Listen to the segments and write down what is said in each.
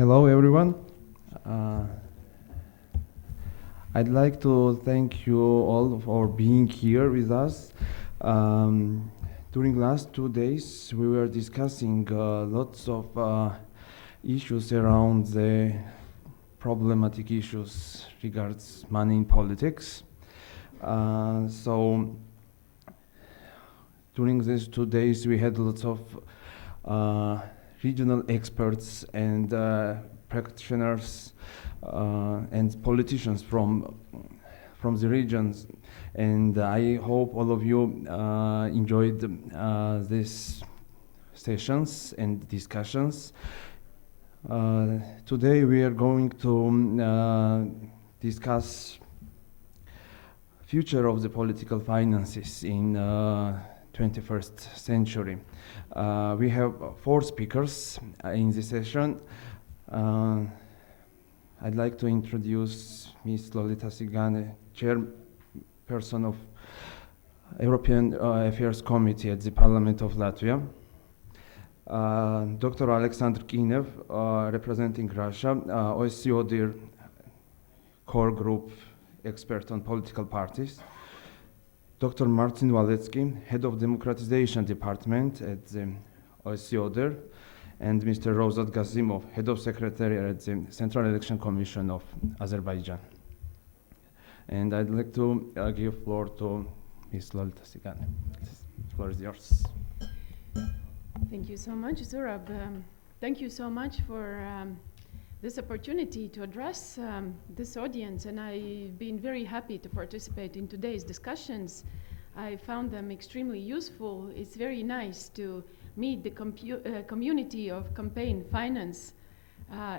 Hello, everyone. Uh, I'd like to thank you all for being here with us. Um, During last 2 days, we were discussing lots of issues around the problematic issues regards money in politics. So during these 2 days, we had lots of regional experts and practitioners and politicians from the regions, and I hope all of you enjoyed these sessions and discussions. Today we are going to discuss future of the political finances in 21st century. We have 4 speakers in this session. I'd like to introduce Ms. Lolita Sigane, chairperson of European Affairs Committee at the Parliament of Latvia. Dr. Alexander Kinev, representing Russia, OSCE core group expert on political parties. Dr. Martin Waletsky, head of democratization department at the OSCE, and Mr. Rozat Gazimov, head of secretariat at the Central Election Commission of Azerbaijan. And I'd like to give floor to Ms. Lolita Sigane. The floor is yours. Thank you so much, Zurab. Thank you so much for this opportunity to address this audience, and I've been very happy to participate in today's discussions. I found them extremely useful. It's very nice to meet the community of campaign finance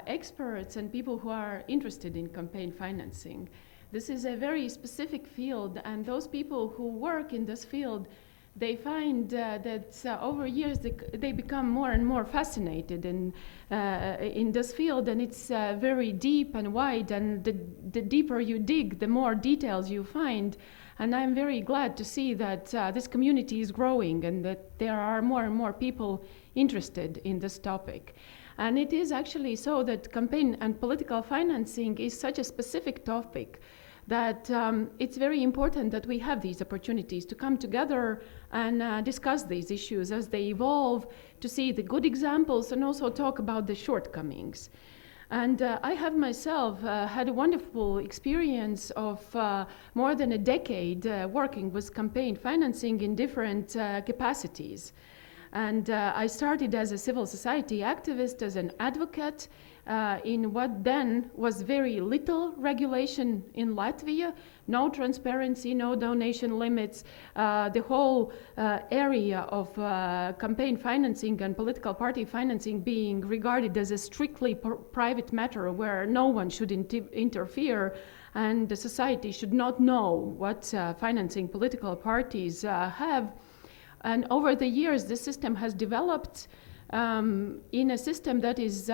experts and people who are interested in campaign financing. This is a very specific field, and those people who work in this field, they find that over years they become more and more fascinated in this field, and it's very deep and wide, and the deeper you dig, the more details you find. And I'm very glad to see that this community is growing and that there are more and more people interested in this topic. And it is actually so that campaign and political financing is such a specific topic that it's very important that we have these opportunities to come together and discuss these issues as they evolve, to see the good examples and also talk about the shortcomings. And I have myself had a wonderful experience of more than a decade working with campaign financing in different capacities. And I started as a civil society activist, as an advocate, in what then was very little regulation in Latvia, no transparency, no donation limits, the whole area of campaign financing and political party financing being regarded as a strictly private matter where no one should interfere, and the society should not know what financing political parties have. And over the years, the system has developed in a system that is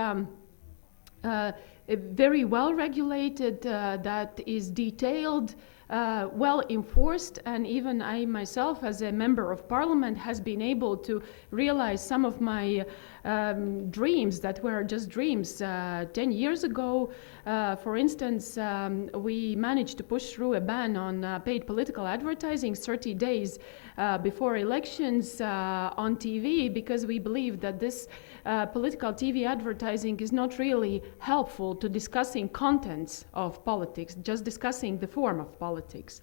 very well regulated, that is detailed, well enforced, and even I myself as a member of parliament has been able to realize some of my dreams that were just dreams 10 years ago. For instance, we managed to push through a ban on paid political advertising 30 days before elections on TV, because we believe that this political TV advertising is not really helpful to discussing contents of politics, just discussing the form of politics.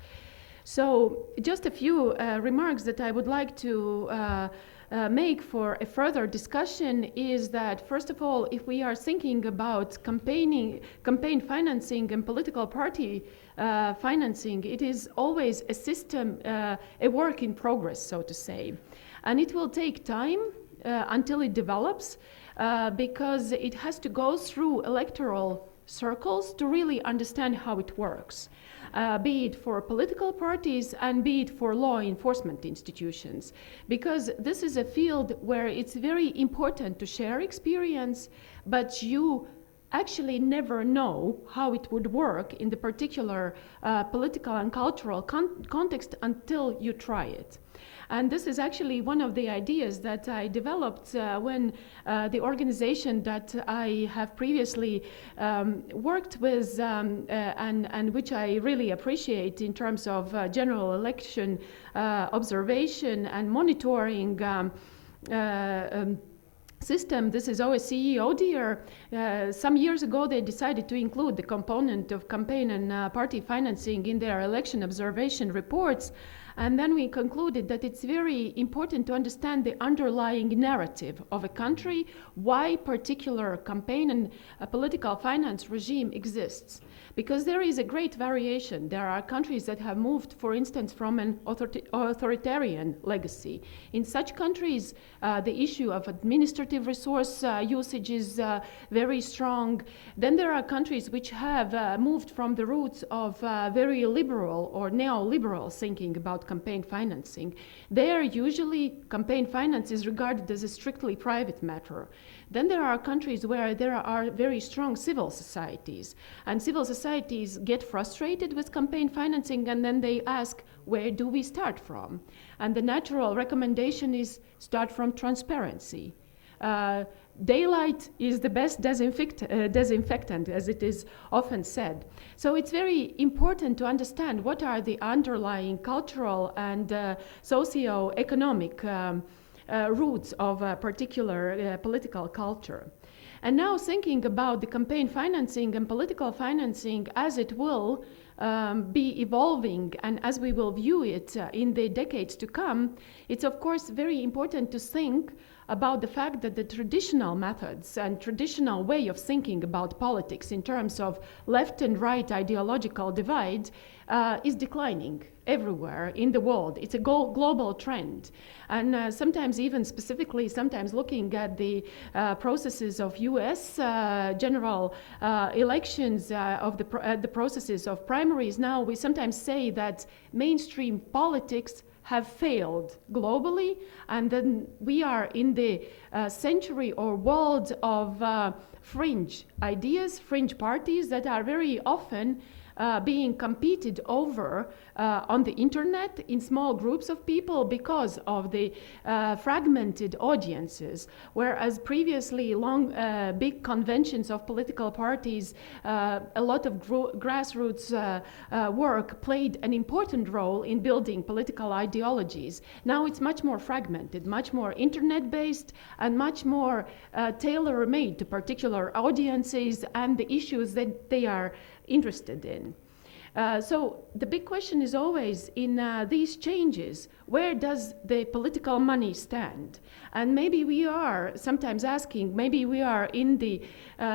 So just a few remarks that I would like to make for a further discussion is that, first of all, if we are thinking about campaign financing and political party financing, it is always a system, a work in progress, so to say. And it will take time until it develops, because it has to go through electoral circles to really understand how it works, be it for political parties and be it for law enforcement institutions, because this is a field where it's very important to share experience, but you actually never know how it would work in the particular political and cultural context until you try it. And this is actually one of the ideas that I developed when the organization that I have previously worked with and which I really appreciate in terms of general election observation and monitoring system. This is OSCE ODIHR. Some years ago, they decided to include the component of campaign and party financing in their election observation reports. And then we concluded that it's very important to understand the underlying narrative of a country, why particular campaign and political finance regime exists. Because there is a great variation. There are countries that have moved, for instance, from an authoritarian legacy. In such countries, the issue of administrative resource usage is very strong. Then there are countries which have moved from the roots of very liberal or neoliberal thinking about campaign financing. There, usually, campaign finance is regarded as a strictly private matter. Then there are countries where there are very strong civil societies, and civil societies get frustrated with campaign financing, and then they ask, where do we start from? And the natural recommendation is start from transparency. Daylight is the best disinfectant, as it is often said. So it's very important to understand what are the underlying cultural and socio-economic roots of a particular political culture. And now thinking about the campaign financing and political financing as it will be evolving and as we will view it in the decades to come, it's of course very important to think about the fact that the traditional methods and traditional way of thinking about politics in terms of left and right ideological divide is declining everywhere in the world. It's a global trend. And sometimes even specifically, sometimes looking at the processes of US general elections, of the processes of primaries, now we sometimes say that mainstream politics have failed globally, and then we are in the century or world of fringe ideas, fringe parties that are very often being competed over on the internet in small groups of people because of the fragmented audiences, whereas previously long big conventions of political parties, a lot of grassroots work played an important role in building political ideologies. Now it's much more fragmented, much more internet-based, and much more tailor-made to particular audiences and the issues that they are interested in. So the big question is always in these changes, where does the political money stand? And maybe we are sometimes asking, maybe we are in the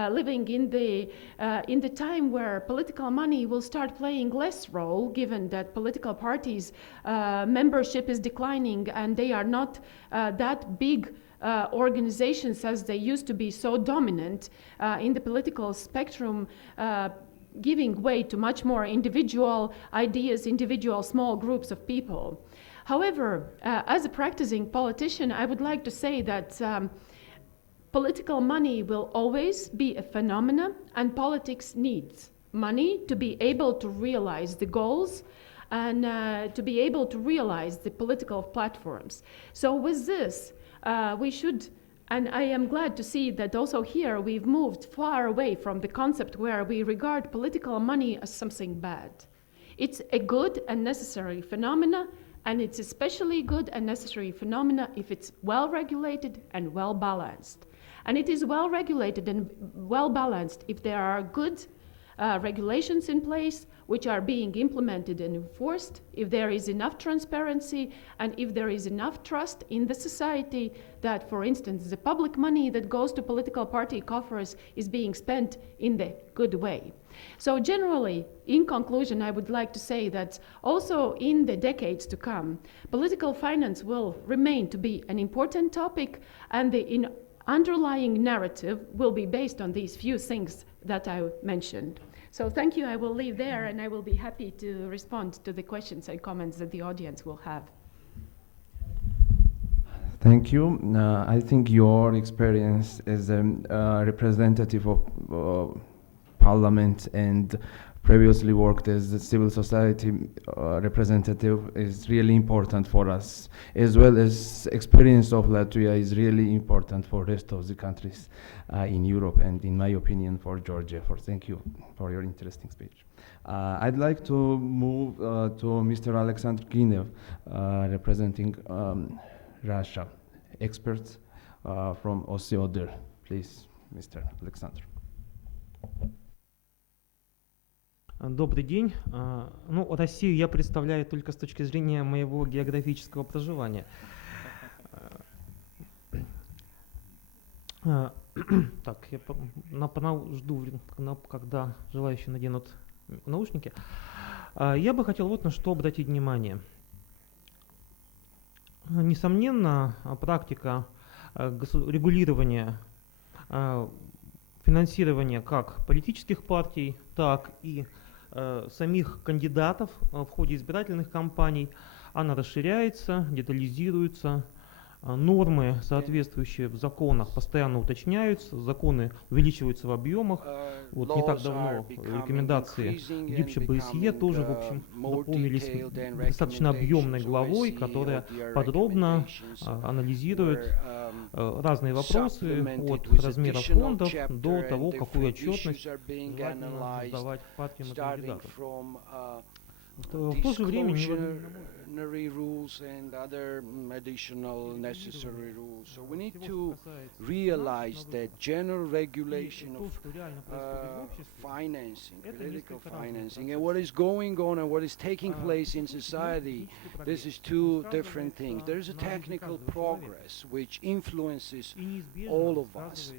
living in the time where political money will start playing less role, given that political parties' membership is declining and they are not that big organizations as they used to be, so dominant in the political spectrum, giving way to much more individual ideas, individual small groups of people. However, as a practicing politician, I would like to say that political money will always be a phenomenon, and politics needs money to be able to realize the goals and to be able to realize the political platforms. So with this, we should, and I am glad to see that also here we've moved far away from the concept where we regard political money as something bad. It's a good and necessary phenomena, and it's especially good and necessary phenomena if it's well regulated and well balanced. And it is well regulated and well balanced if there are good regulations in place which are being implemented and enforced, if there is enough transparency, and if there is enough trust in the society that, for instance, the public money that goes to political party coffers is being spent in the good way. So generally, in conclusion, I would like to say that also in the decades to come, political finance will remain to be an important topic, and the underlying narrative will be based on these few things that I mentioned. So thank you. I will leave there, and I will be happy to respond to the questions and comments that the audience will have. Thank you. I think your experience as a representative of parliament and previously worked as a civil society representative is really important for us, as well as experience of Latvia is really important for rest of the countries in Europe, and in my opinion for Georgia. Thank you for your interesting speech. I'd like to move to Mr. Alexander Ginev, representing Russia. Experts from OSCE. Please, Mr. Alexander. Добрый день. Ну, Россию я представляю только с точки зрения моего географического проживания. Так, я жду, когда желающие наденут наушники. Я бы хотел вот на что обратить внимание. Несомненно, практика регулирования финансирования как политических партий, так и самих кандидатов в ходе избирательных кампаний, она расширяется, детализируется, нормы, соответствующие в законах, постоянно уточняются, законы увеличиваются в объемах. Вот не так давно рекомендации ГИБЧ БСЕ тоже, в общем, дополнились достаточно объемной главой, которая подробно анализирует разные вопросы от размера фондов до того, какую отчетность желательно сдавать партиям и кандидатам. В то же время rules and other additional necessary rules. So we need to realize that general regulation of financing, political financing, and what is going on and what is taking place in society, this is two different things. There is a technical progress which influences all of us.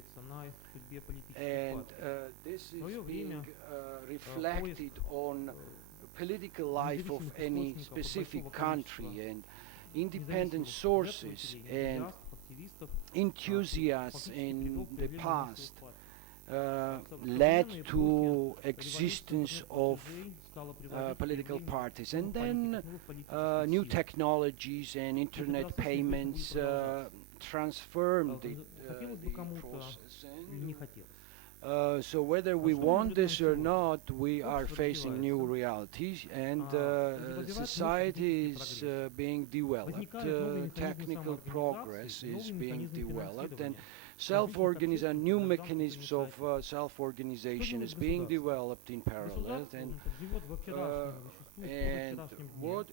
And this is being reflected on political life of any specific country, and independent sources and enthusiasts in the past led to existence of political parties, and then new technologies and internet payments transformed the process. So whether we want this or not, we are facing new realities, and society is being developed, technical progress is being developed, and new mechanisms of self-organization is being developed in parallel, and what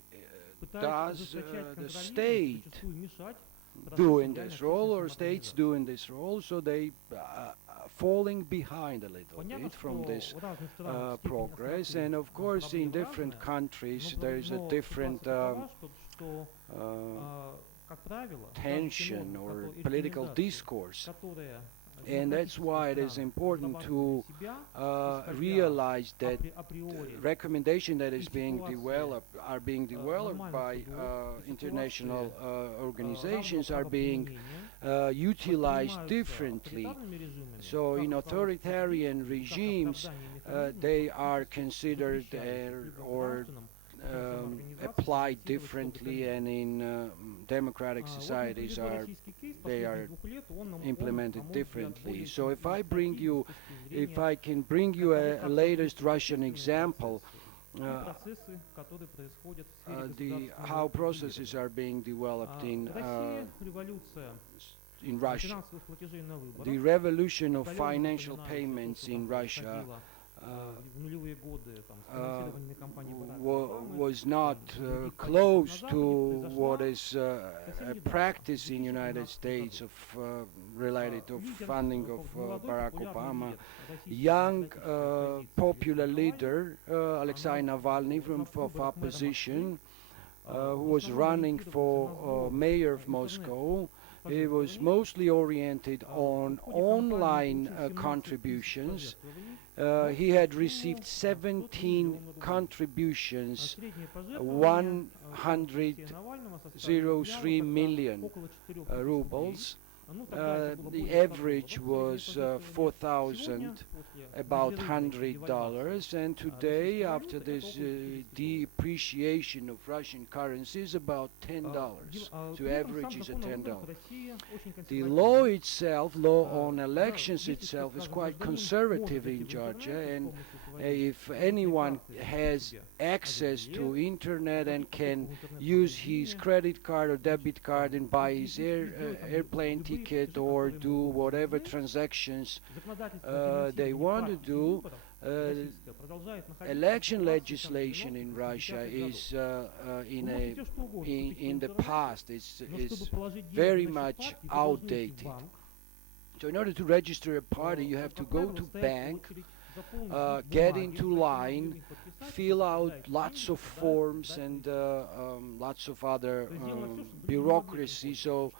does the state do in this role, or states do in this role? So they falling behind a little bit from this progress, and of course in different countries there is a different tension or political discourse, and that's why it is important to realize that recommendations that is being developed by international organizations are being utilized differently. So in authoritarian regimes, they are considered or applied differently, and in democratic societies they are implemented differently. So if I can bring you a latest Russian example, how processes are being developed in Russia. The revolution of financial payments in Russia was not close to what is a practice in United States of related to funding of Barack Obama. Young popular leader Alexei Navalny of opposition, who was running for mayor of Moscow. He was mostly oriented on online contributions. He had received 17 contributions, 103 million rubles. The average was 4,000, about $100. And today, after this depreciation depreciation of Russian currency is about $10. So average is at $10. The law itself, law on elections itself, is quite conservative in Georgia, and if anyone has access to internet and can use his credit card or debit card and buy his airplane ticket or do whatever transactions they want to do, election legislation in Russia is in the past is very much outdated. So in order to register a party, you have to go to bank, get into line, fill out lots of forms and lots of other bureaucracy. So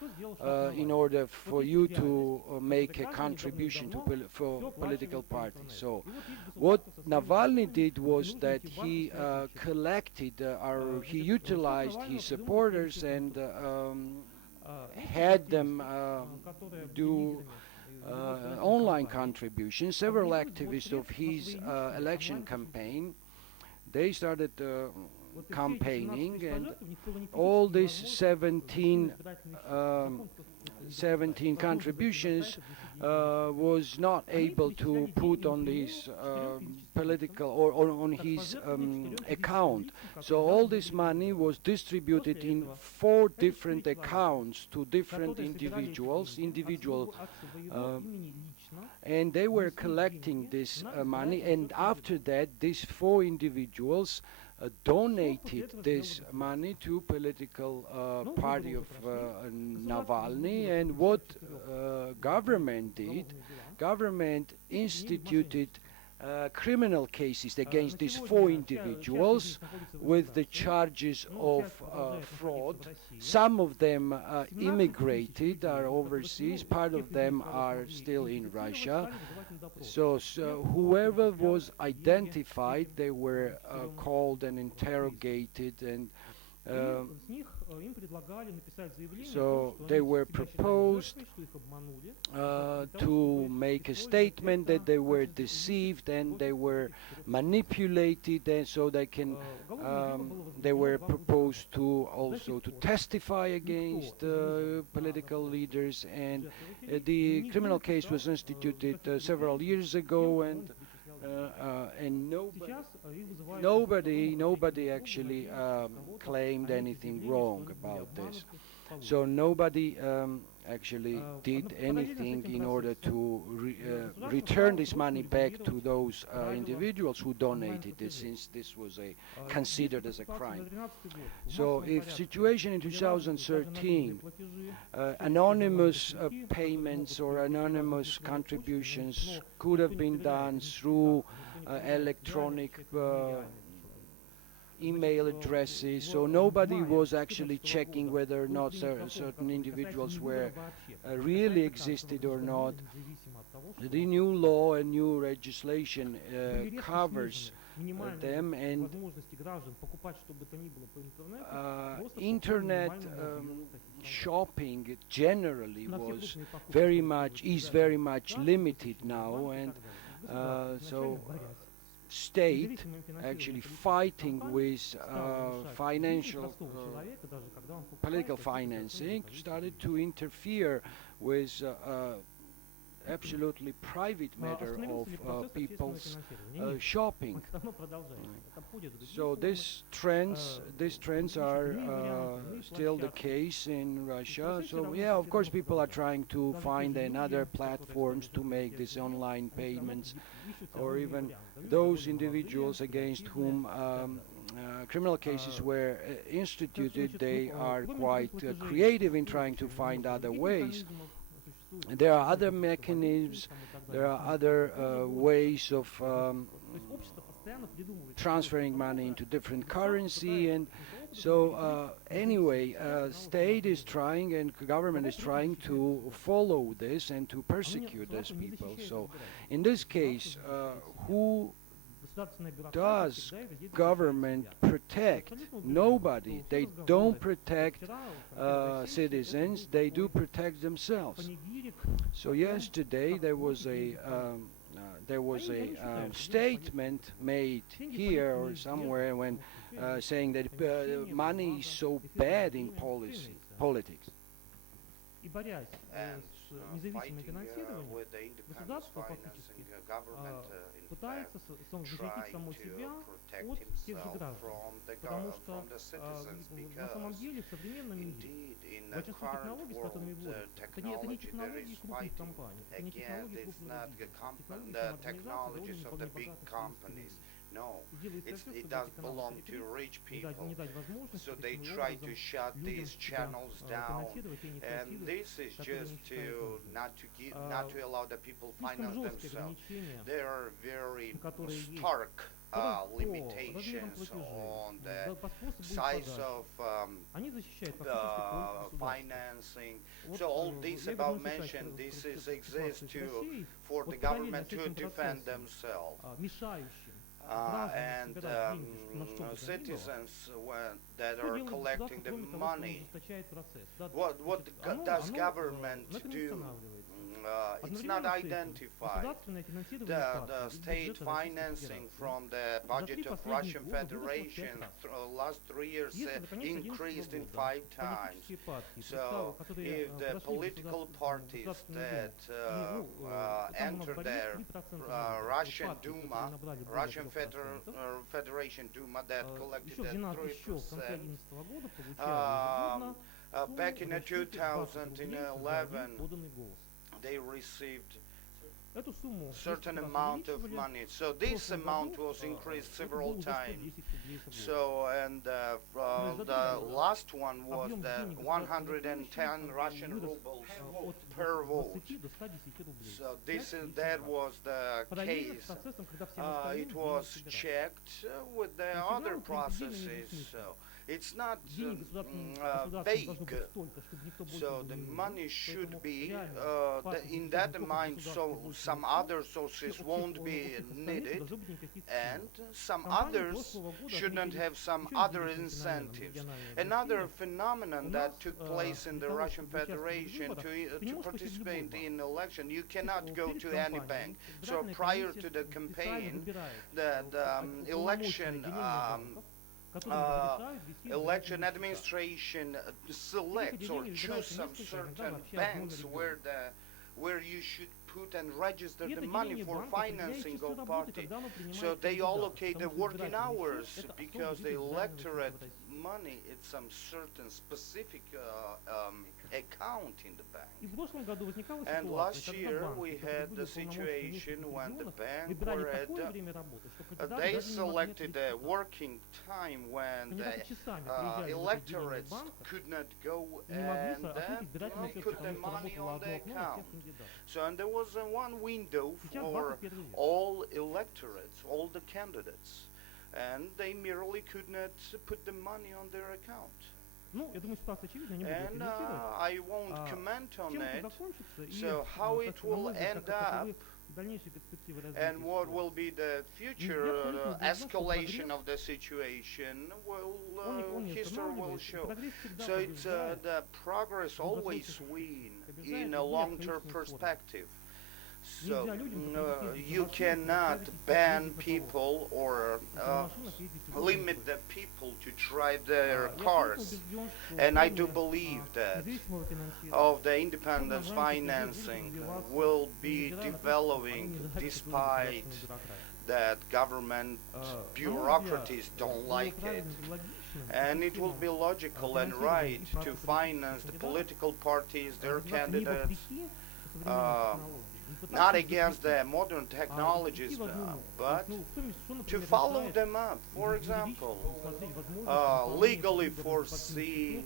in order for you to make a contribution to for political parties. So what Navalny did was that he collected or he utilized his supporters and had them do online contributions. Several activists of his election campaign, they started campaigning, and all these 17 contributions was not able to put on his political or on his account. So all this money was distributed in 4 different accounts to different individuals, and they were collecting this money, and after that these 4 individuals donated this money to political party of Navalny. And what government did, government instituted criminal cases against these 4 individuals with the charges of fraud. Some of them immigrated, are overseas, part of them are still in Russia. So whoever was identified, they were called and interrogated, and so they were proposed to make a statement that they were deceived and they were manipulated, and so they were proposed to also to testify against political leaders. And the criminal case was instituted several years ago, and nobody actually claimed anything wrong about this. So nobody actually did anything in order to return this money back to those individuals who donated it, since this was considered as a crime. So if situation in 2013, anonymous payments or anonymous contributions could have been done through electronic email addresses, so nobody was actually checking whether or not certain individuals were really existed or not. The new law and new legislation covers them, and internet shopping generally is very much limited now, and so state actually fighting with financial political financing started to interfere with absolutely private matter of people's shopping. So these trends are still the case in Russia. So yeah, of course people are trying to find another platforms to make these online payments, or even those individuals against whom criminal cases were instituted, they are quite creative in trying to find other ways. There are other mechanisms, there are other ways of transferring money into different currency, and so anyway, state is trying and government is trying to follow this and to persecute these people. So in this case, who does government protect? Nobody. They don't protect citizens, they do protect themselves. So yesterday there was a statement made here or somewhere when saying that money is so bad in politics. И борясь And с независимым fighting финансированием, with the independent государство financing, фактически government in пытается защитить trying само to себя protect от тех же himself граждан. from the Потому что from the citizens, на самом because деле в современном мире indeed in the большинство current технологий, с которыми world вводят, это не technology there технологии is крупных fighting компаний, это не again, технологии it's крупного not бизнеса, the технологии technologies of the самоорганизации big довольно богатых companies. людей. No, И делается все, it чтобы does эти каналы belong to перекрыть, rich не people. дать возможности So they таким try to образом shut людям these себя channels down, финансировать, те and инициативы, this is которые just они считают to нужным. not to allow the people Слишком finance жесткие themselves. ограничения, There are very которые есть stark по размерам limitations платежей, on the по способу их size подачи. of Они защищают фактически пользу государства. financing. Вот, So all я this вернусь about опять к mentioned, this is ситуации exists с to Россией. for the Вот параллельно government с to этим defend процессом, themselves. мешающим гражданам And собирать деньги на что бы то ни было, citizens that что are делает collecting государство, the кроме того, что money, ужесточает процесс? Да, what значит, does оно government на этом не do? останавливается. It's not Одновременно с этим identified. государственное финансирование The партий из state бюджета Российской financing Федерации from the budget of Russian Federation last 3 years если до конца 2011 increased in года 5 times. политические партии, So которые if the прошли political parties государственную that Думу, там enter набрали their 3% Russian партии, которые Duma, набрали более Russian 3%, Federation Duma that collected еще в that 2011 3%. года получали ежегодно Back in в расчете 20 рублей за 2011, один поданный голос. they received Эту сумму certain 10 раз amount of увеличивали. money. So В this прошлом amount году, was increased это several было за 110 times. рублей за год. So and the last one was Объем the денег 110 Russian вырос rubles от per vote. 20 до 110 рублей. So this 5 that тысяч раз. was the Параллельно с case. процессом, когда всем остальным It денег was собирали. checked with the Материалы other предельно processes. недвусмысленно. So it's not Денег государственным должно vague. быть столько, чтобы никто больше So его the не видел. money should Поэтому be реально партии in действительно that только amount, государство so больше some не other нужно. sources Всех won't остальных be должно needed, быть никаких and сил. some Компании others прошлого года shouldn't отметили have some еще other интересным феноменом incentives. регионального Another значения. phenomenon У that нас, took place in для the того, Russian чтобы участвовать в Federation выборах, ты не to можешь пойти в любой participate банк. in election, you cannot go Перед to any кампанией bank. So избирательная prior комиссия to the специально campaign, выбирает the election уполномоченное отделение банков, которые разрешают вести election избирательные счета. administration selects or choose some certain banks where you should put and register И the это money деление for банка определяет financing часы of работы, party. когда оно принимает So they кандидата, allocate the потому что working избирательный hours счет — это because особый the вид избирательного electorate счета в России. money it's some certain specific account in the bank. И в прошлом году возникала And ситуация, last когда year банки, we которые had были the уполномочены в situation нескольких when the регионах, bank выбирали were at такое время работы, что кандидаты they даже не могли selected открыть a счета. working time when Кандидаты the часами приезжали в это отделение electorates банка could not go и не могли and открыть избирательный счет, put the потому что money работало on одно the окно на account. всех кандидатов. So and there was one window Сейчас for 21 век. all electorates, all the candidates, and they merely could not put the money on their account. Ну, я думаю, ситуация очевидна, не буду ее And комментировать. I won't comment on Чем это it. закончится и, So how it на will мой взгляд, end каковы up дальнейшие перспективы развития and what ситуации. will be the future escalation of the situation will history will show. So it's the progress always win in a long-term perspective. So you cannot ban people or limit the people to drive their cars. And I do believe that of the independent financing will be developing despite that government bureaucracies don't like it. And it will be logical and right to finance the political parties, their candidates, not against the modern technologies, but to follow them up. For example, legally foresee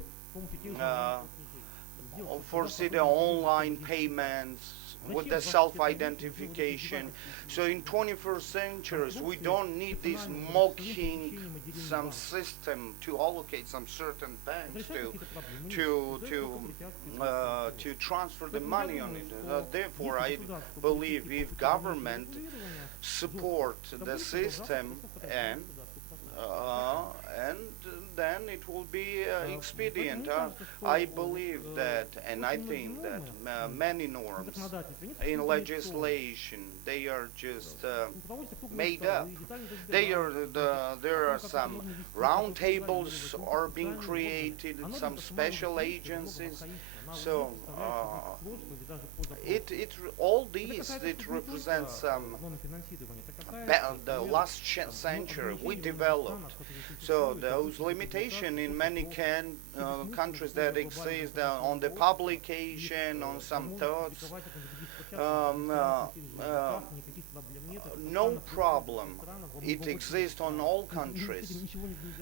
the online payments with the self-identification. So in 21st centuries, we don't need this mocking some system to allocate some certain banks to transfer the money on it. Therefore, I believe if government support the system and then it will be expedient. I believe that, and I think that many norms in legislation, they are just made up. There are some round tables are being created, some special agencies. So all these it represents the last century we developed. So those limitations in many countries that exist on the publication, on some thoughts, no problem. It exists on all countries.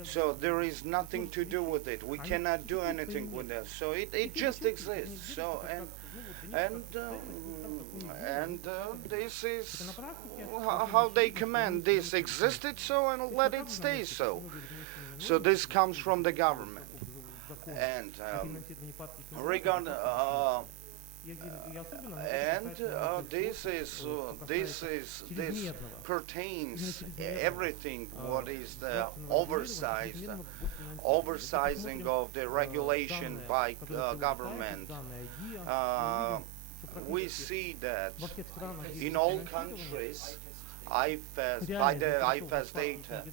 So there is nothing to do with it. We cannot do anything with it. So it just exists. So and this is how they command. This existed so, and let it stay so. So this comes from the government. And regard this pertains everything what is the oversizing of the regulation by government. We see that in all countries by the IFAS data,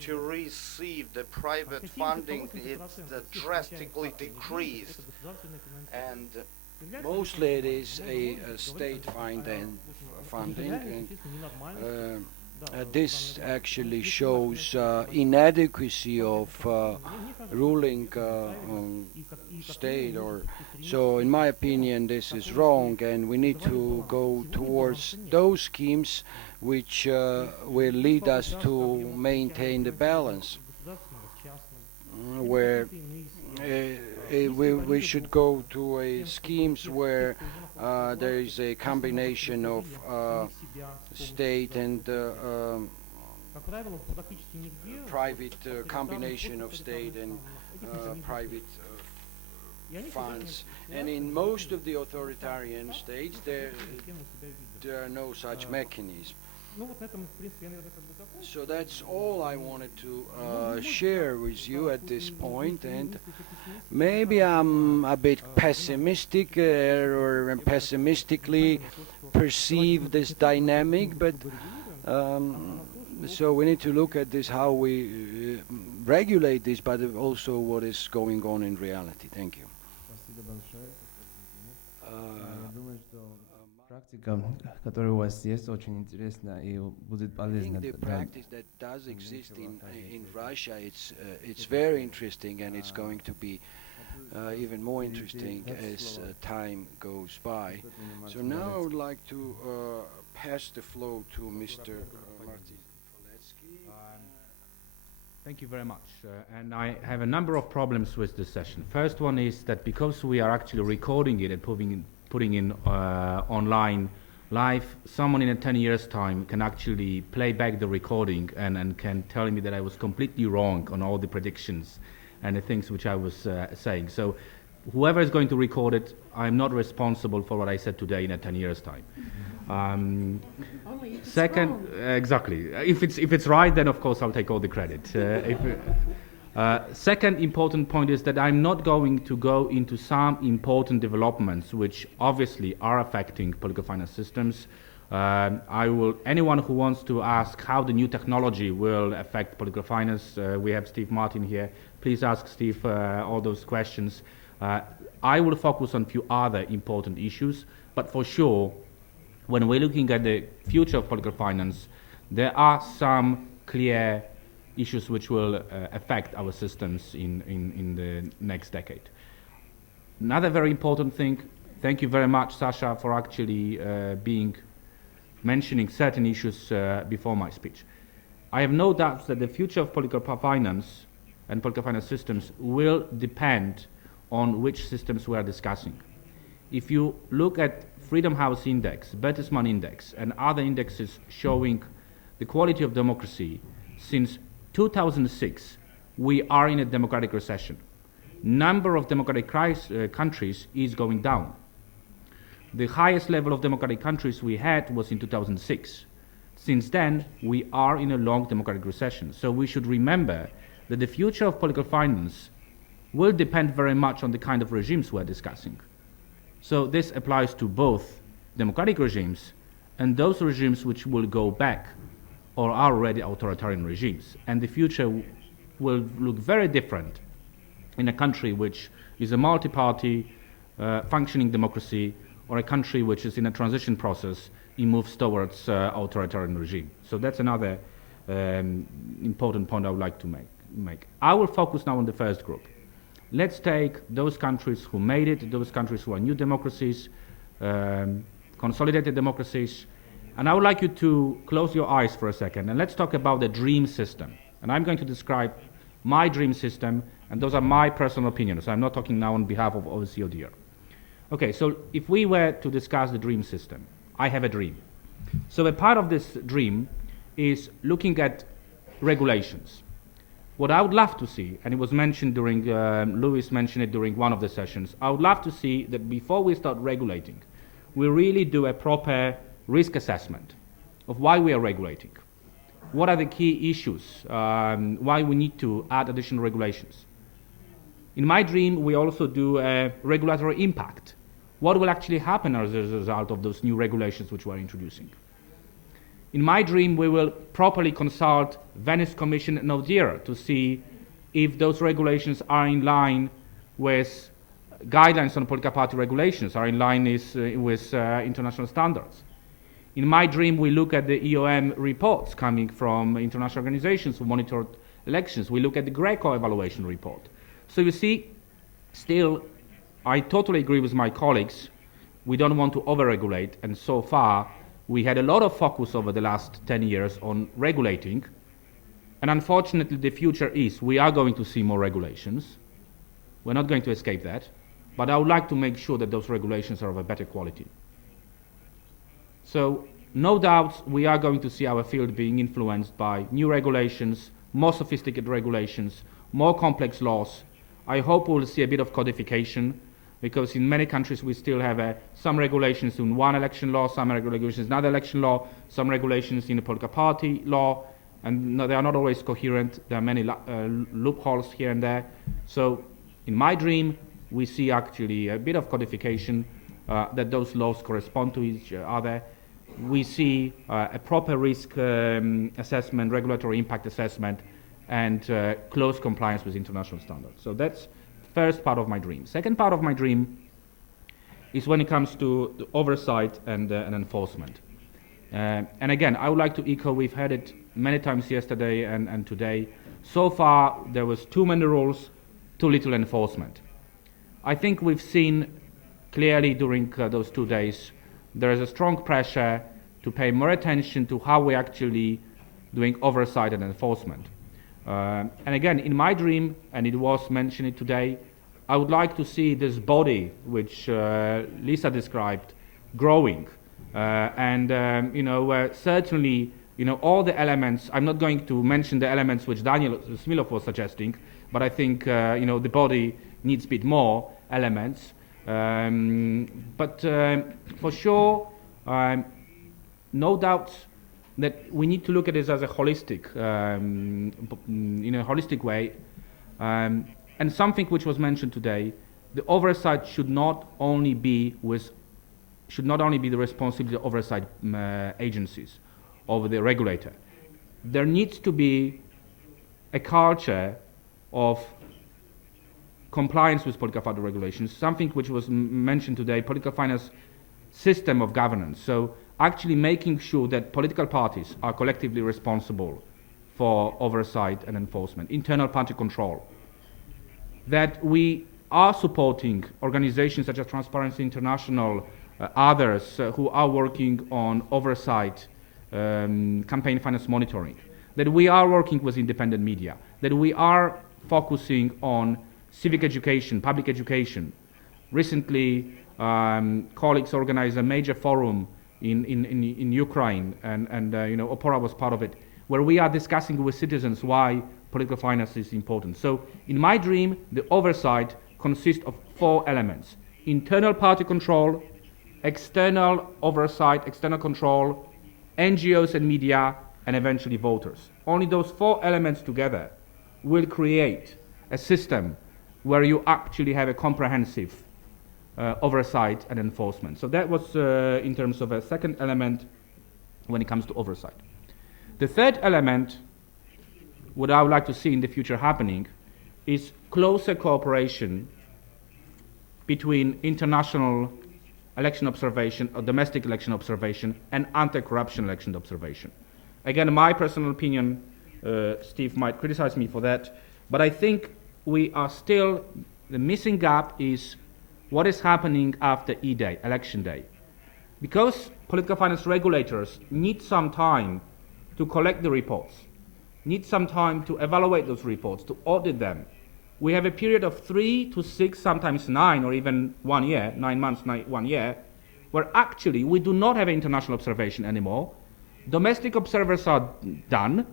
to receive the private funding, it's drastically decreased. And mostly it is a state funding, and this actually shows inadequacy of ruling state. So in my opinion this is wrong, and we need to go towards those schemes which will lead us to maintain the balance, where we should go to schemes where there is a combination of state and private, combination of state and private funds. And in most of the authoritarian states there are no such mechanisms. So that's all I wanted to share with you at this point, and maybe I'm a bit pessimistic or pessimistically perceive this dynamic, but so we need to look at this, how we regulate this, but also what is going on in reality. Thank you. Практика, которая у вас есть, очень интересна и будет I полезна. think the practice that does exist in Russia, it's very interesting, and it's going to be even more interesting as time goes by. So now I would like to pass the floor to Mr. Martin. Thank you very much. And I have a number of problems with this session. First one is that because we are actually recording it and putting in online live, someone in 10 years' time can actually play back the recording and can tell me that I was completely wrong on all the predictions and the things which I was saying. So whoever is going to record it, I'm not responsible for what I said today in 10 years' time. Only if it's Second, wrong. exactly. If it's right, then of course I'll take all the credit. Second important point is that I'm not going to go into some important developments which obviously are affecting political finance systems. Anyone who wants to ask how the new technology will affect political finance, we have Steve Martin here. Please ask Steve all those questions. I will focus on a few other important issues, but for sure, when we're looking at the future of political finance, there are some clear issues which will affect our systems in the next decade. Another very important thing, thank you very much, Sasha, for actually mentioning certain issues before my speech. I have no doubts that the future of political finance and political finance systems will depend on which systems we are discussing. If you look at Freedom House Index, Bertelsmann Index, and other indexes showing the quality of democracy, since 2006, we are in a democratic recession. Number of democratic countries is going down. The highest level of democratic countries we had was in 2006. since then, we are in a long democratic recession. So we should remember that the future of political finance will depend very much on the kind of regimes we're discussing. So this applies to both democratic regimes and those regimes which will go back or are already authoritarian regimes. And the future will look very different in a country which is a multi-party functioning democracy, or a country which is in a transition process and moves towards authoritarian regime. So that's another important point I would like to make. I will focus now on the first group. Let's take those countries who made it, those countries who are new democracies, consolidated democracies, and I would like you to close your eyes for a second and let's talk about the dream system. And I'm going to describe my dream system, and those are my personal opinions. So I'm not talking now on behalf of OSCE ODIHR. Okay, so if we were to discuss the dream system, I have a dream. So a part of this dream is looking at regulations. What I would love to see, and it was mentioned during, Louis mentioned it during one of the sessions, I would love to see that before we start regulating, we really do a proper risk assessment of why we are regulating. What are the key issues, why we need to add additional regulations. In my dream, we also do a regulatory impact. What will actually happen as a result of those new regulations which we are introducing? In my dream, we will properly consult Venice Commission and ODIHR to see if those regulations are in line with guidelines on political party regulations, are in line with international standards. In my dream, we look at the EOM reports coming from international organizations who monitored elections. We look at the Greco evaluation report. So you see, still, I totally agree with my colleagues. We don't want to over-regulate, and so far, we had a lot of focus over the last 10 years on regulating, and unfortunately, the future is we are going to see more regulations. We're not going to escape that, but I would like to make sure that those regulations are of a better quality. So, no doubt, we are going to see our field being influenced by new regulations, more sophisticated regulations, more complex laws. I hope we'll see a bit of codification, because in many countries we still have some regulations in one election law, some regulations in another election law, some regulations in a political party law, and they are not always coherent. There are many loopholes here and there. So in my dream, we see actually a bit of codification, that those laws correspond to each other. We see a proper risk assessment, regulatory impact assessment, and close compliance with international standards. So that's first part of my dream. Second part of my dream is when it comes to the oversight and enforcement. And again, I would like to echo, we've heard it many times yesterday and today. So far, there was too many rules, too little enforcement. I think we've seen clearly during those 2 days, there is a strong pressure to pay more attention to how we're actually doing oversight and enforcement. And again, in my dream, and it was mentioned today, I would like to see this body, which Lisa described, growing. Certainly, all the elements, I'm not going to mention the elements which Daniel Smilov was suggesting, but I think, the body needs a bit more elements. But for sure, no doubt that we need to look at this as a holistic, in a holistic way. And something which was mentioned today, the oversight should not only be the responsibility of oversight agencies, of the regulator. There needs to be a culture of compliance with political party regulations, something which was mentioned today, political finance system of governance. So actually making sure that political parties are collectively responsible for oversight and enforcement, internal party control, that we are supporting organizations such as Transparency International, others who are working on oversight, campaign finance monitoring, that we are working with independent media, that we are focusing on civic education, public education. Recently, colleagues organized a major forum in Ukraine, and Opora was part of it, where we are discussing with citizens why political finance is important. So in my dream, the oversight consists of 4 elements: internal party control, external oversight, external control, NGOs and media, and eventually voters. Only those 4 elements together will create a system where you actually have a comprehensive oversight and enforcement. So that was in terms of a second element when it comes to oversight. The third element, what I would like to see in the future happening, is closer cooperation between international election observation or domestic election observation and anti-corruption election observation. Again, my personal opinion, Steve might criticize me for that, but I think we are still, the missing gap is what is happening after E-Day, election day. Because political finance regulators need some time to collect the reports, need some time to evaluate those reports, to audit them. We have a period of 3 to 6, sometimes 9, or even 1 year, 9 months, 1 year, where actually we do not have international observation anymore. Domestic observers are done,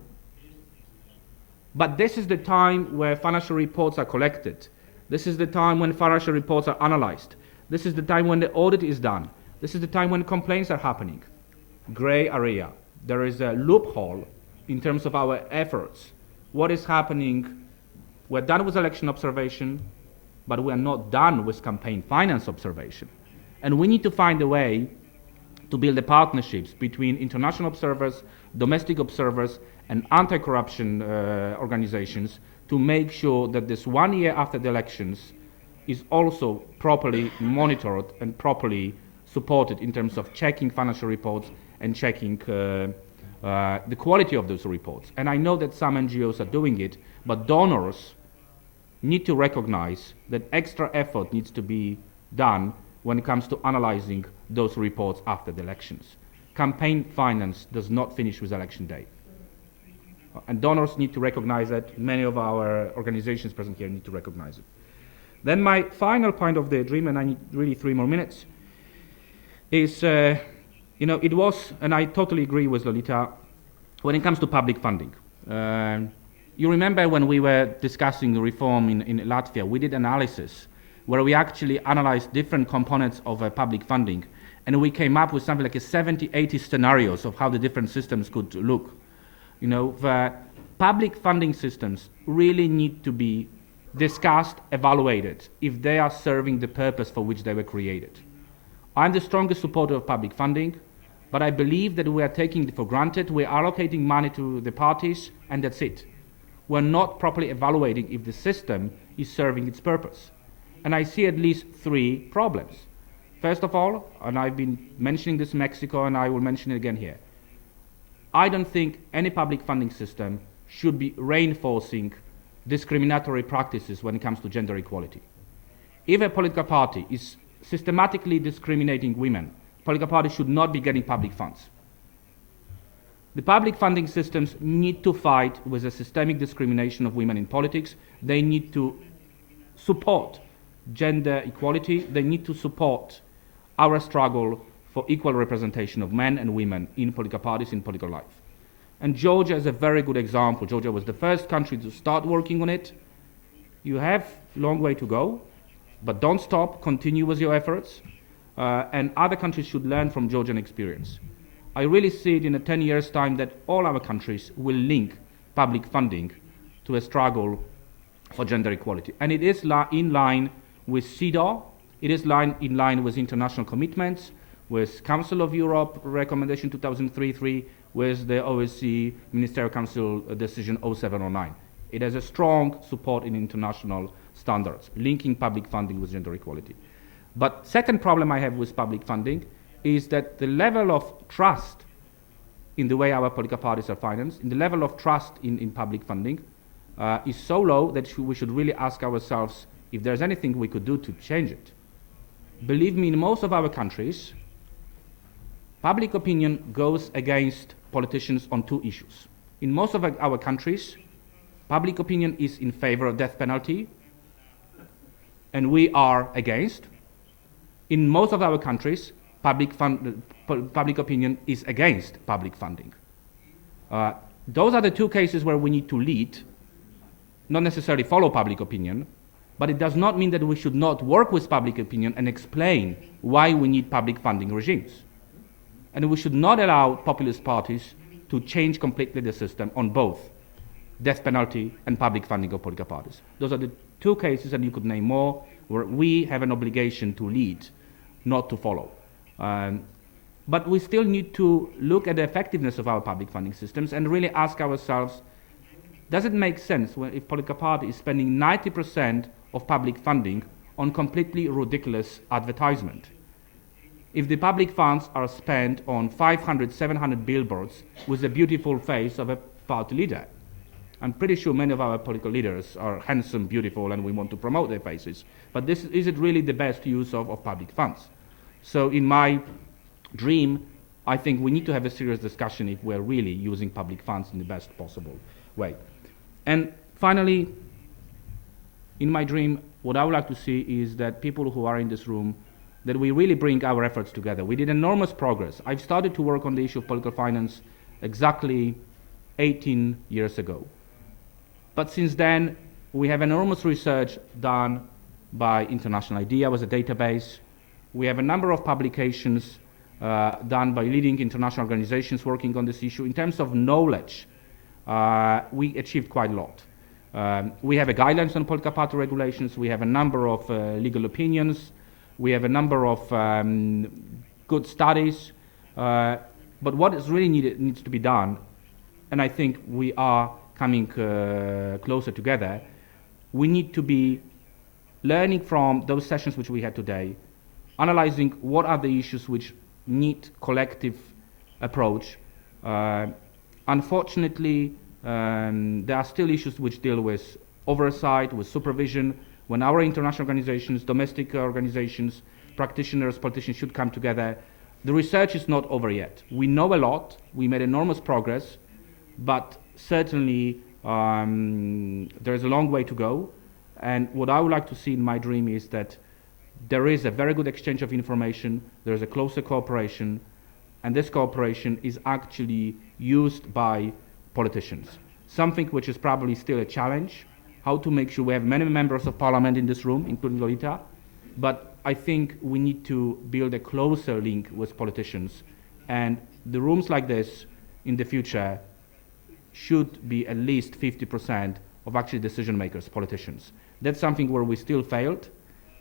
but this is the time where financial reports are collected. This is the time when financial reports are analyzed. This is the time when the audit is done. This is the time when complaints are happening. Gray area. There is a loophole in terms of our efforts. What is happening? We're done with election observation, but we're not done with campaign finance observation. And we need to find a way to build the partnerships between international observers, domestic observers, and anti-corruption organizations to make sure that this 1 year after the elections is also properly monitored and properly supported in terms of checking financial reports and checking the quality of those reports. And I know that some NGOs are doing it, but donors need to recognize that extra effort needs to be done when it comes to analyzing those reports after the elections. Campaign finance does not finish with election day. And donors need to recognize that. Many of our organizations present here need to recognize it. Then my final point of the dream, and I need really 3 more minutes, is, it was, and I totally agree with Lolita, when it comes to public funding. You remember when we were discussing the reform in Latvia, we did analysis where we actually analyzed different components of public funding, and we came up with something like 70, 80 scenarios of how the different systems could look. The public funding systems really need to be discussed, evaluated, if they are serving the purpose for which they were created. I'm the strongest supporter of public funding, but I believe that we are taking it for granted. We're allocating money to the parties, and that's it. We're not properly evaluating if the system is serving its purpose. And I see at least 3 problems. First of all, and I've been mentioning this in Mexico, and I will mention it again here, I don't think any public funding system should be reinforcing discriminatory practices when it comes to gender equality. If a political party is systematically discriminating women, political parties should not be getting public funds. The public funding systems need to fight with the systemic discrimination of women in politics. They need to support gender equality. They need to support our struggle for equal representation of men and women in political parties, in political life. And Georgia is a very good example. Georgia was the first country to start working on it. You have a long way to go, but don't stop, continue with your efforts, and other countries should learn from Georgian experience. I really see it in 10 years' time that all our countries will link public funding to a struggle for gender equality. And it is in line with CEDAW, it is in line with international commitments, with Council of Europe recommendation 2003-3, with the OSCE Ministerial Council decision 0709. It has a strong support in international standards, linking public funding with gender equality. But second problem I have with public funding is that the level of trust in the way our political parties are financed, in the level of trust in public funding, is so low that we should really ask ourselves if there's anything we could do to change it. Believe me, in most of our countries, public opinion goes against politicians on 2 issues. In most of our countries, public opinion is in favor of death penalty, and we are against. In most of our countries, public opinion is against public funding. Those are the 2 cases where we need to lead, not necessarily follow public opinion, but it does not mean that we should not work with public opinion and explain why we need public funding regimes. and we should not allow populist parties to change completely the system on both death penalty and public funding of political parties. Those are the two cases, and you could name more, where we have an obligation to lead, not to follow. But we still need to look at the effectiveness of our public funding systems and really ask ourselves, does it make sense if political party is spending 90% of public funding on completely ridiculous advertisement? If the public funds are spent on 500, 700 billboards with the beautiful face of a party leader. I'm pretty sure many of our political leaders are handsome, beautiful, and we want to promote their faces. But is it really the best use of public funds? So in my dream, I think we need to have a serious discussion if we're really using public funds in the best possible way. And finally, in my dream, what I would like to see is that people who are in this room, that we really bring our efforts together. We did enormous progress. I've started to work on the issue of political finance exactly 18 years ago. But since then, we have enormous research done by International IDEA as a database. We have a number of publications done by leading international organizations working on this issue. In terms of knowledge, we achieved quite a lot. We have a guidelines on political party regulations. We have a number of legal opinions. We have a number of good studies. But what is really needs to be done, and I think we are coming closer together, we need to be learning from those sessions which we had today, analyzing what are the issues which need collective approach. Unfortunately, there are still issues which deal with oversight, with supervision. When our international organizations, domestic organizations, practitioners, politicians should come together, the research is not over yet. We know a lot, we made enormous progress, but certainly there is a long way to go. And what I would like to see in my dream is that there is a very good exchange of information, there is a closer cooperation, and this cooperation is actually used by politicians. Something which is probably still a challenge, how to make sure we have many members of parliament in this room, including Lolita, but I think we need to build a closer link with politicians, and the rooms like this in the future should be at least 50% of actually decision makers, politicians. That's something where we still failed.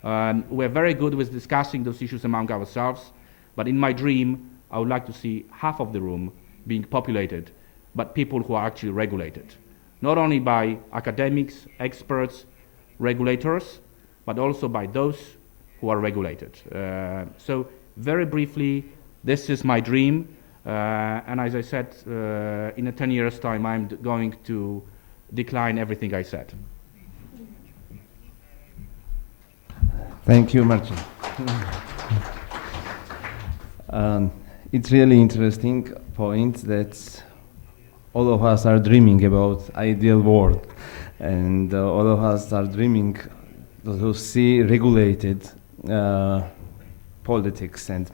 We're very good with discussing those issues among ourselves, but in my dream, I would like to see half of the room being populated, but people who are actually regulated. Not only by academics, experts, regulators, but also by those who are regulated. So very briefly, this is my dream, and as I said, in 10 years' time, I'm going to decline everything I said. Thank you, Marcin. It's really interesting point that all of us are dreaming about ideal world, and all of us are dreaming to see regulated politics and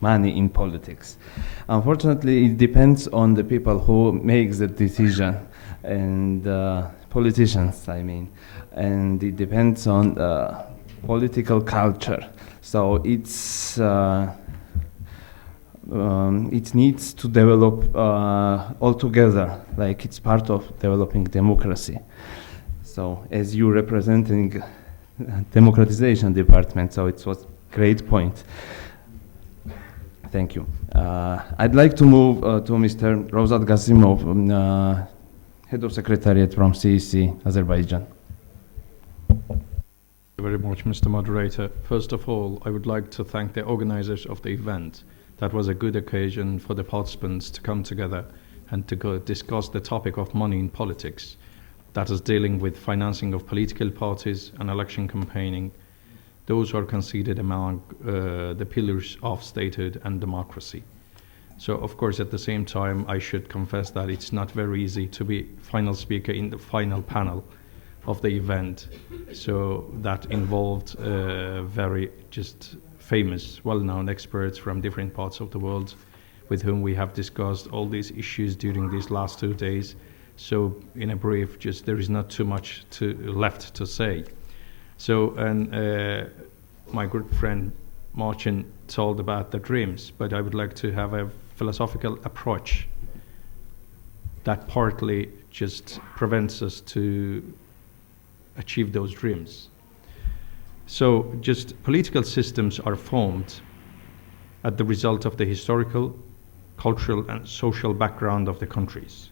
money in politics. Unfortunately, it depends on the people who makes the decision, and politicians, I mean, and it depends on political culture. So it needs to develop all together, like it's part of developing democracy. So as you representing democratization department, so it was great point. Thank you. I'd like to move to Mr. Rovzat Gazimov, Head of Secretariat from CEC, Azerbaijan. Thank you very much, Mr. Moderator. First of all, I would like to thank the organizers of the event. That was a good occasion for the participants to come together and to discuss the topic of money in politics. That is dealing with financing of political parties and election campaigning. Those are considered among the pillars of statehood and democracy. So, of course, at the same time, I should confess that it's not very easy to be final speaker in the final panel of the event. So that involved very just famous, well-known experts from different parts of the world with whom we have discussed all these issues during these last 2 days. So in a brief, just there is not too much left to say. So, and my good friend Martin told about the dreams, but I would like to have a philosophical approach that partly just prevents us to achieve those dreams. So just political systems are formed as the result of the historical, cultural, and social background of the countries.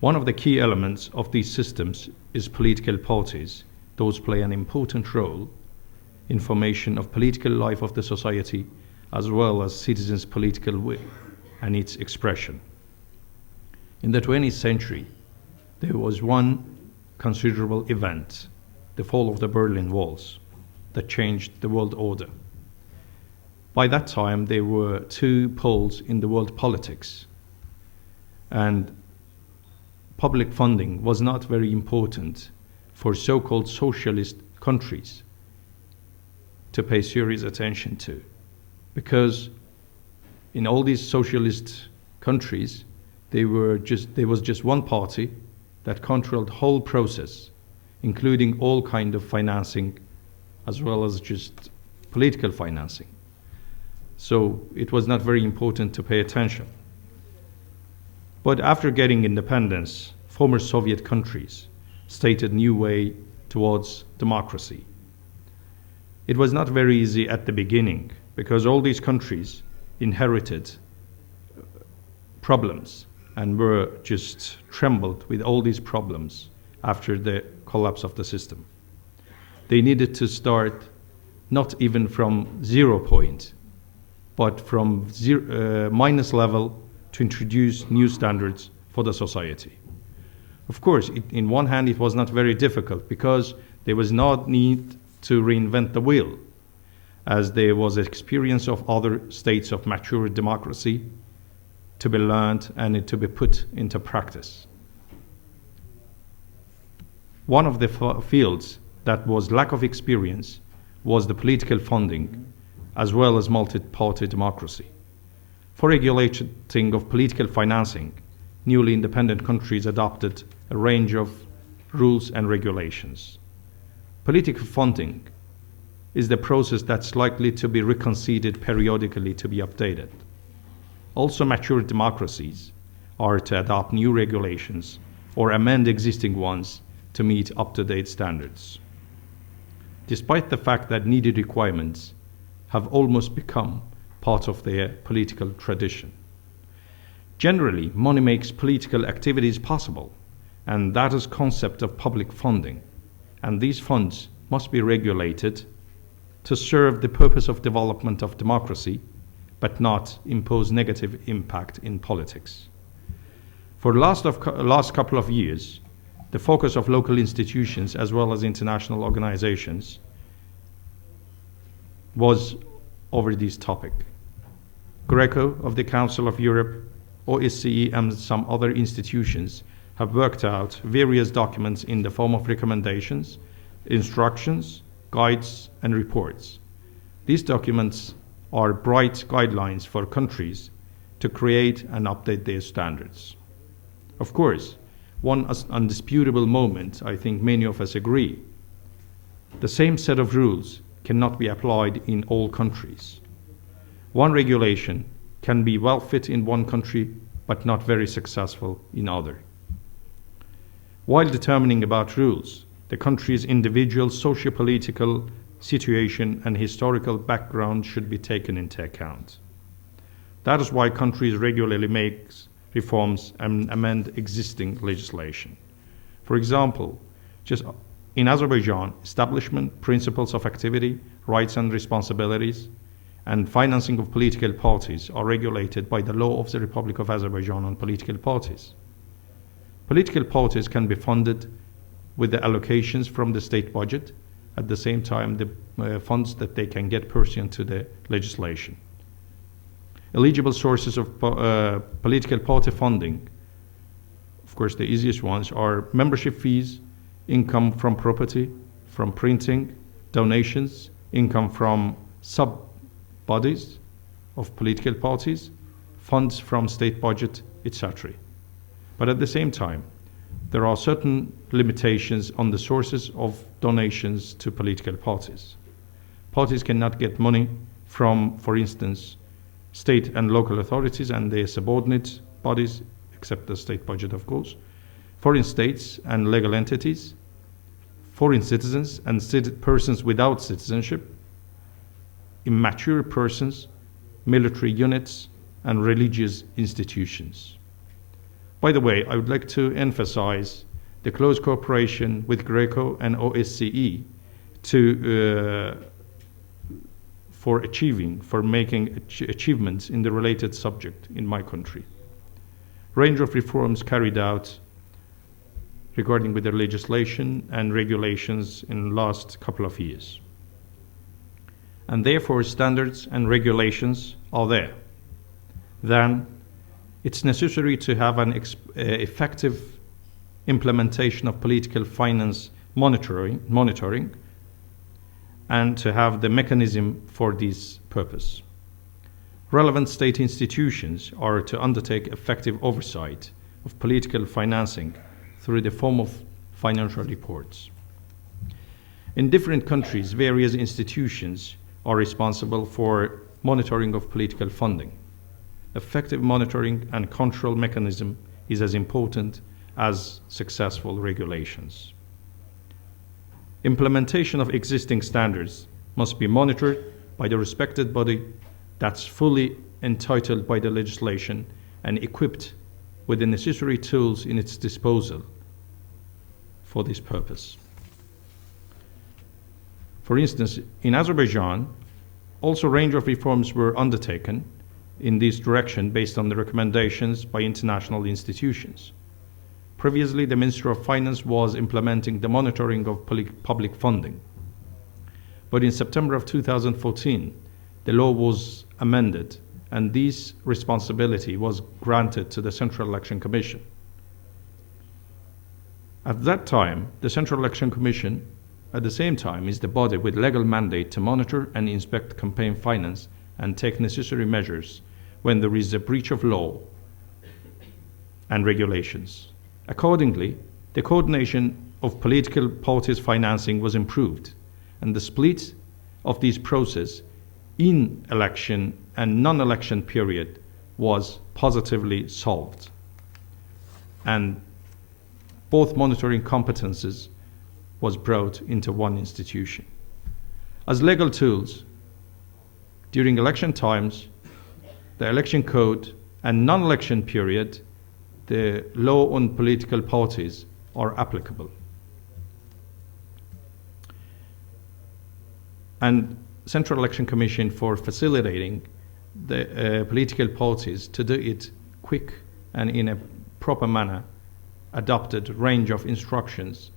One of the key elements of these systems is political parties. Those play an important role in formation of political life of the society, as well as citizens' political will and its expression. In the 20th century, there was one considerable event, the fall of the Berlin Walls, that changed the world order. By that time, there were two poles in the world politics, and public funding was not very important for so-called socialist countries to pay serious attention to, because in all these socialist countries, there was just one party that controlled the whole process, including all kind of financing, as well as just political financing. So it was not very important to pay attention. But after getting independence, former Soviet countries stated a new way towards democracy. It was not very easy at the beginning, because all these countries inherited problems and were just trembled with all these problems after the collapse of the system. They needed to start not even from 0 point, but from minus level to introduce new standards for the society. Of course, in one hand, it was not very difficult because there was no need to reinvent the wheel, as there was experience of other states of mature democracy to be learned and to be put into practice. One of the fields that was lack of experience was the political funding, as well as multi-party democracy. For regulating of political financing, newly independent countries adopted a range of rules and regulations. Political funding is the process that's likely to be reconsidered periodically to be updated. Also, mature democracies are to adopt new regulations or amend existing ones to meet up-to-date standards. Despite the fact that needed requirements have almost become part of their political tradition. Generally, money makes political activities possible, and that is concept of public funding, and these funds must be regulated to serve the purpose of development of democracy, but not impose negative impact in politics. For the last couple of years, the focus of local institutions as well as international organizations was over this topic. Greco of the Council of Europe, OSCE, and some other institutions have worked out various documents in the form of recommendations, instructions, guides, and reports. These documents are bright guidelines for countries to create and update their standards. Of course, one undisputable moment, I think many of us agree, the same set of rules cannot be applied in all countries. One regulation can be well fit in one country, but not very successful in other. While determining about rules, the country's individual socio-political situation and historical background should be taken into account. That is why countries regularly make reforms and amend existing legislation. For example, just in Azerbaijan, establishment, principles of activity, rights and responsibilities, and financing of political parties are regulated by the law of the Republic of Azerbaijan on political parties. Political parties can be funded with the allocations from the state budget, at the same time the funds that they can get pursuant to the legislation. Eligible sources of political party funding, of course the easiest ones are membership fees, income from property, from printing, donations, income from sub-bodies of political parties, funds from state budget, etc. But at the same time, there are certain limitations on the sources of donations to political parties. Parties cannot get money from, for instance, state and local authorities and their subordinate bodies, except the state budget, of course, foreign states and legal entities, foreign citizens and persons without citizenship, immature persons, military units, and religious institutions. By the way, I would like to emphasize the close cooperation with Greco and OSCE for making achievements in the related subject in my country. Range of reforms carried out regarding with the legislation and regulations in the last couple of years. And therefore standards and regulations are there. Then it's necessary to have an effective implementation of political finance monitoring and to have the mechanism for this purpose. Relevant state institutions are to undertake effective oversight of political financing through the form of financial reports. In different countries, various institutions are responsible for monitoring of political funding. Effective monitoring and control mechanism is as important as successful regulations. Implementation of existing standards must be monitored by the respected body that's fully entitled by the legislation and equipped with the necessary tools in its disposal for this purpose. For instance, in Azerbaijan, also a range of reforms were undertaken in this direction based on the recommendations by international institutions. Previously, the Ministry of Finance was implementing the monitoring of public funding. But in September of 2014, the law was amended and this responsibility was granted to the Central Election Commission. At that time, the Central Election Commission, at the same time, is the body with legal mandate to monitor and inspect campaign finance and take necessary measures when there is a breach of law and regulations. Accordingly, the coordination of political parties' financing was improved, and the split of this process in election and non-election period was positively solved. And both monitoring competences was brought into one institution. As legal tools, during election times, the election code and non-election period, the law on political parties are applicable. And Central Election Commission for facilitating the political parties to do it quick and in a proper manner adopted range of instructions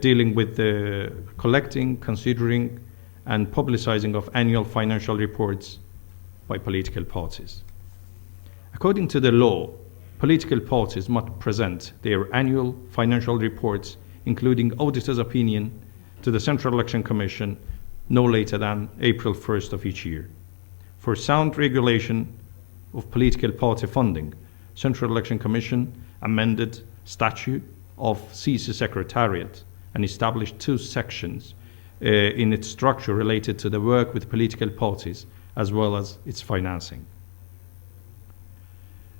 dealing with the collecting, considering, and publicizing of annual financial reports by political parties. According to the law, political parties must present their annual financial reports, including auditor's opinion, to the Central Election Commission no later than April 1st of each year. For sound regulation of political party funding, Central Election Commission amended statute of CC Secretariat and established two sections in its structure related to the work with political parties as well as its financing.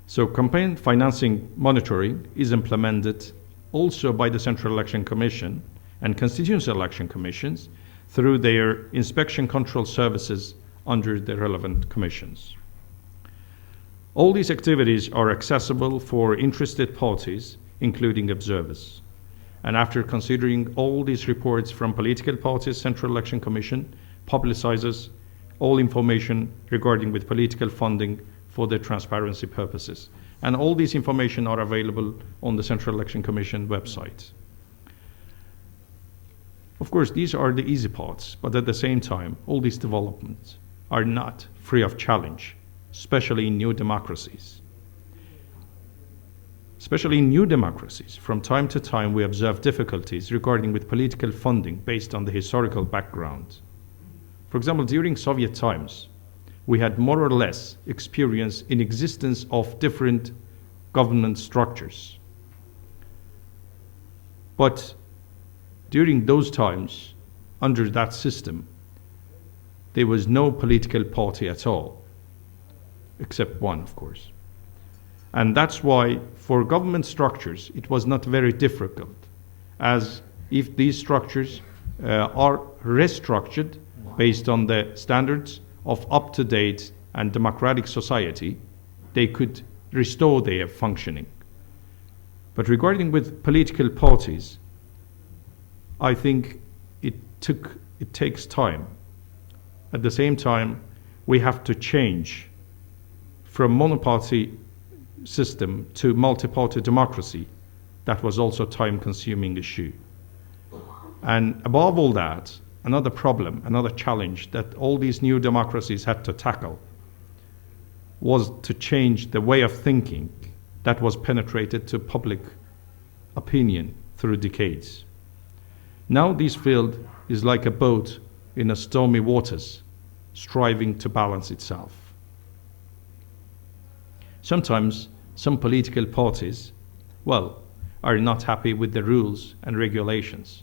So campaign financing monitoring is implemented also by the Central Election Commission and Constituency Election Commissions through their inspection control services under the relevant commissions. All these activities are accessible for interested parties, including observers. And after considering all these reports from political parties, Central Election Commission publicizes all information regarding with political funding for the transparency purposes. And all this information are available on the Central Election Commission website. Of course, these are the easy parts, but at the same time, all these developments are not free of challenge, especially in new democracies. Especially in new democracies, from time to time we observe difficulties regarding with political funding based on the historical background. For example, during Soviet times, we had more or less experience in existence of different government structures. But during those times, under that system, there was no political party at all, except one, of course. And that's why for government structures it was not very difficult, as if these structures are restructured based on the standards of up-to-date and democratic society, they could restore their functioning. But regarding with political parties, I think it takes time. At the same time, we have to change from monoparty system to multi-party democracy. That was also a time-consuming issue. And above all that, another problem, another challenge that all these new democracies had to tackle was to change the way of thinking that was penetrated to public opinion through decades. Now this field is like a boat in a stormy waters, striving to balance itself. Sometimes some political parties, are not happy with the rules and regulations.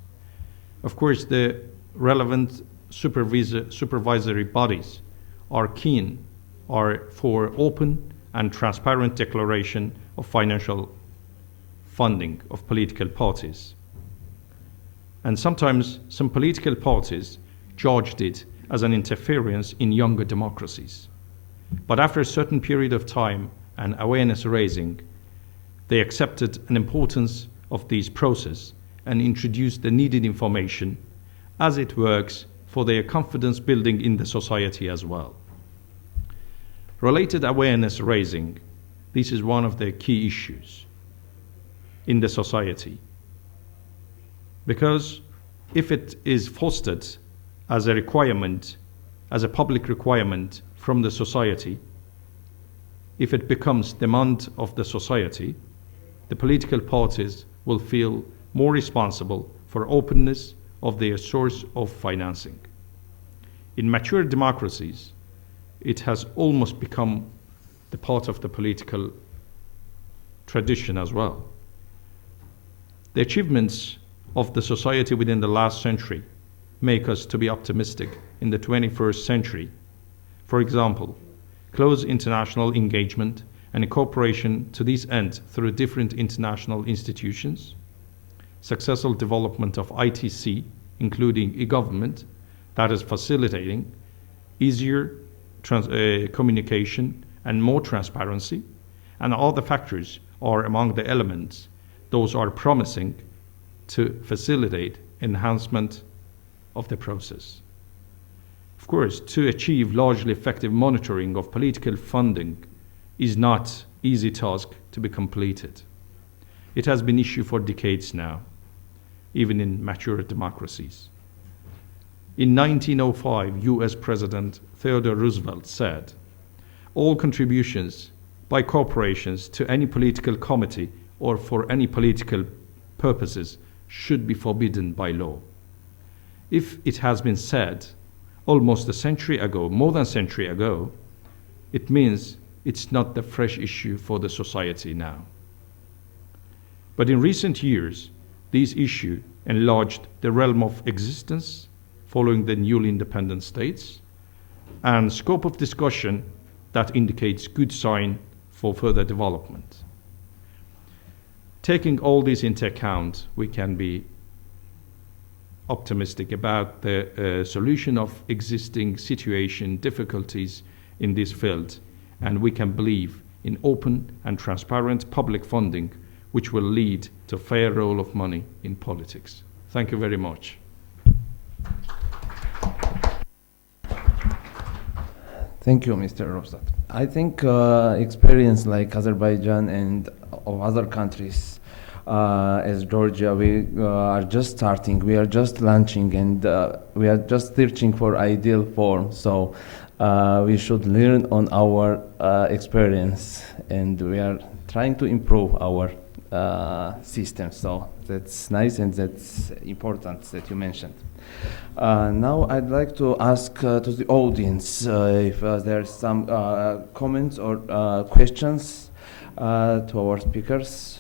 Of course, the relevant supervisory bodies are keen for open and transparent declaration of financial funding of political parties. And sometimes some political parties judged it as an interference in younger democracies. But after a certain period of time and awareness raising, they accepted an importance of this process and introduced the needed information as it works for their confidence building in the society as well. Related awareness raising, this is one of the key issues in the society. Because if it is fostered as a requirement, as a public requirement from the society, if it becomes demand of the society, the political parties will feel more responsible for openness of their source of financing. In mature democracies, it has almost become the part of the political tradition as well. The achievements of the society within the last century make us to be optimistic in the 21st century. For example, close international engagement and cooperation to this end through different international institutions, successful development of ITC, including e-government, that is facilitating easier communication and more transparency, and all the factors are among the elements those are promising to facilitate enhancement of the process. Of course, to achieve largely effective monitoring of political funding is not easy task to be completed. It has been issue for decades now, even in mature democracies. In 1905, US President Theodore Roosevelt said, "All contributions by corporations to any political committee or for any political purposes should be forbidden by law." If it has been said almost a century ago, more than a century ago, it means it's not the fresh issue for the society now. But in recent years, this issue enlarged the realm of existence following the newly independent states, and scope of discussion that indicates good sign for further development. Taking all this into account, we can be optimistic about the solution of existing situation difficulties in this field, and we can believe in open and transparent public funding which will lead to fair role of money in politics. Thank you very much. Thank you, Mr. Rosat. I think experience like Azerbaijan and of other countries as Georgia, we are just starting, we are just launching, and we are just searching for ideal form. So we should learn on our experience, and we are trying to improve our system. So that's nice, and that's important that you mentioned. Now I'd like to ask to the audience if there's some comments or questions to our speakers.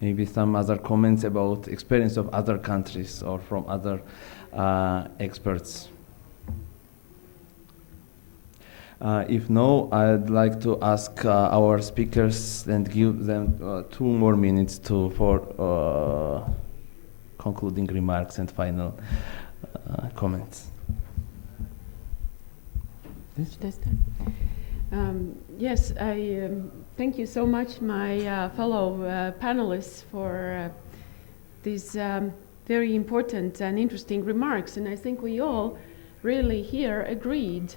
Maybe some other comments about experience of other countries or from other experts? If no, I'd like to ask our speakers and give them 2 more minutes for concluding remarks and final comments. Yes, I thank you so much, my fellow panelists, for these very important and interesting remarks. And I think we all really here agreed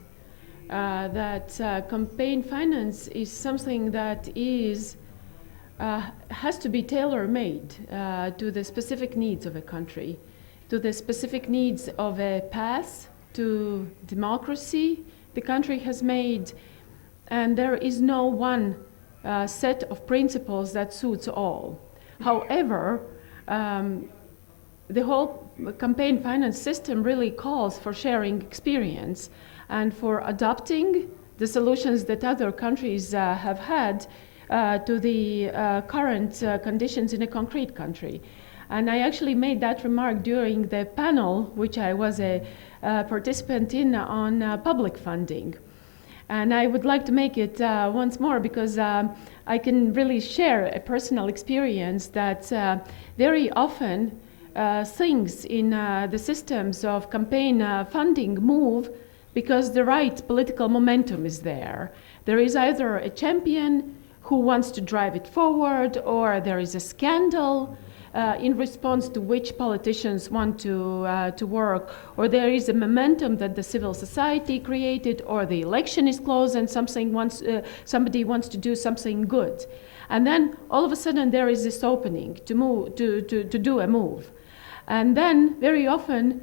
that campaign finance is something that has to be tailor-made to the specific needs of a country, to the specific needs of a path to democracy the country has made, and there is no one set of principles that suits all. However, the whole campaign finance system really calls for sharing experience and for adopting the solutions that other countries have had to the current conditions in a concrete country. And I actually made that remark during the panel, which I was a participant in, on public funding. And I would like to make it once more because I can really share a personal experience that very often things in the systems of campaign funding move because the right political momentum is there. There is either a champion who wants to drive it forward, or there is a scandal in response to which politicians want to work, or there is a momentum that the civil society created, or the election is close and somebody wants to do something good. And then all of a sudden there is this opening to do a move. And then very often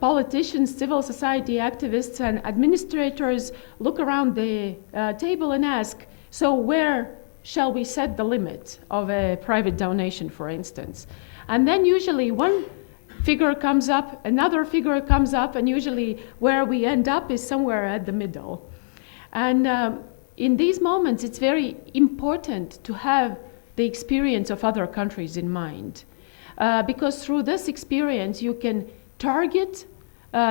politicians, civil society activists and administrators look around the table and ask, so where shall we set the limit of a private donation, for instance? And then usually one figure comes up, another figure comes up, and usually where we end up is somewhere at the middle. And in these moments, it's very important to have the experience of other countries in mind. Because through this experience, you can target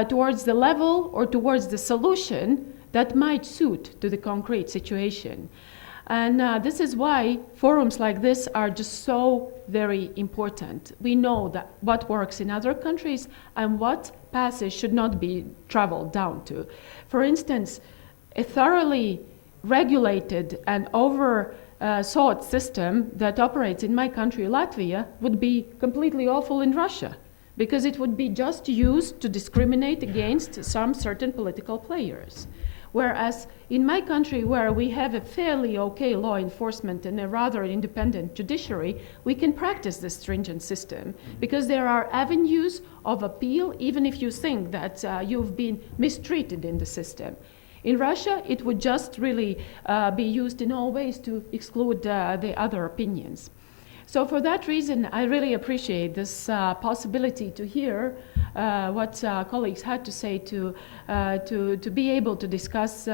towards the level or towards the solution that might suit to the concrete situation. And this is why forums like this are just so very important. We know that what works in other countries and what passes should not be traveled down to. For instance, a thoroughly regulated and sought system that operates in my country, Latvia, would be completely awful in Russia, because it would be just used to discriminate against some certain political players. Whereas in my country, where we have a fairly okay law enforcement and a rather independent judiciary, we can practice this stringent system because there are avenues of appeal, even if you think that you've been mistreated in the system. In Russia, it would just really be used in all ways to exclude the other opinions. So for that reason, I really appreciate this possibility to hear what colleagues had to say to be able to discuss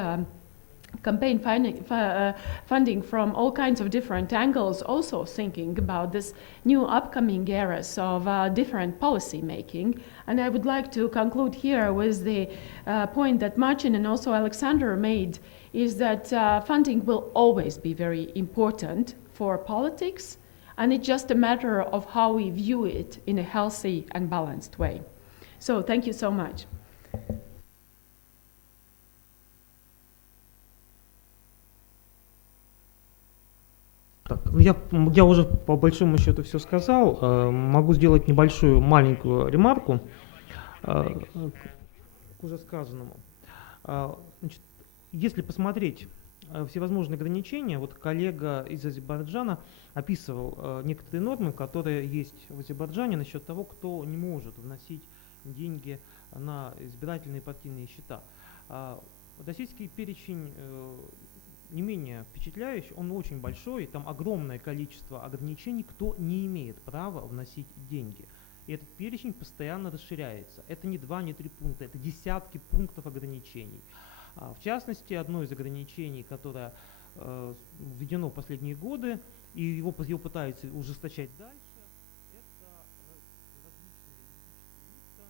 campaign funding from all kinds of different angles, also thinking about this new upcoming eras of different policy making. And I would like to conclude here with the point that Marcin and also Alexander made, is that funding will always be very important for politics, and it's just a matter of how we view it in a healthy and balanced way. So thank you so much. Так, я уже по большому счету все сказал. Могу сделать небольшую маленькую ремарку к уже сказанному. Значит, если посмотреть всевозможные ограничения, вот коллега из Азербайджана описывал некоторые нормы, которые есть в Азербайджане насчет того, кто не может вносить деньги на избирательные партийные счета. Российский перечень не менее впечатляющий, он очень большой, там огромное количество ограничений, кто не имеет права вносить деньги. И этот перечень постоянно расширяется. Это не 2, не 3 пункта, это десятки пунктов ограничений. В частности, одно из ограничений, которое введено в последние годы, и его пытаются ужесточать дальше, это различные юридические лица,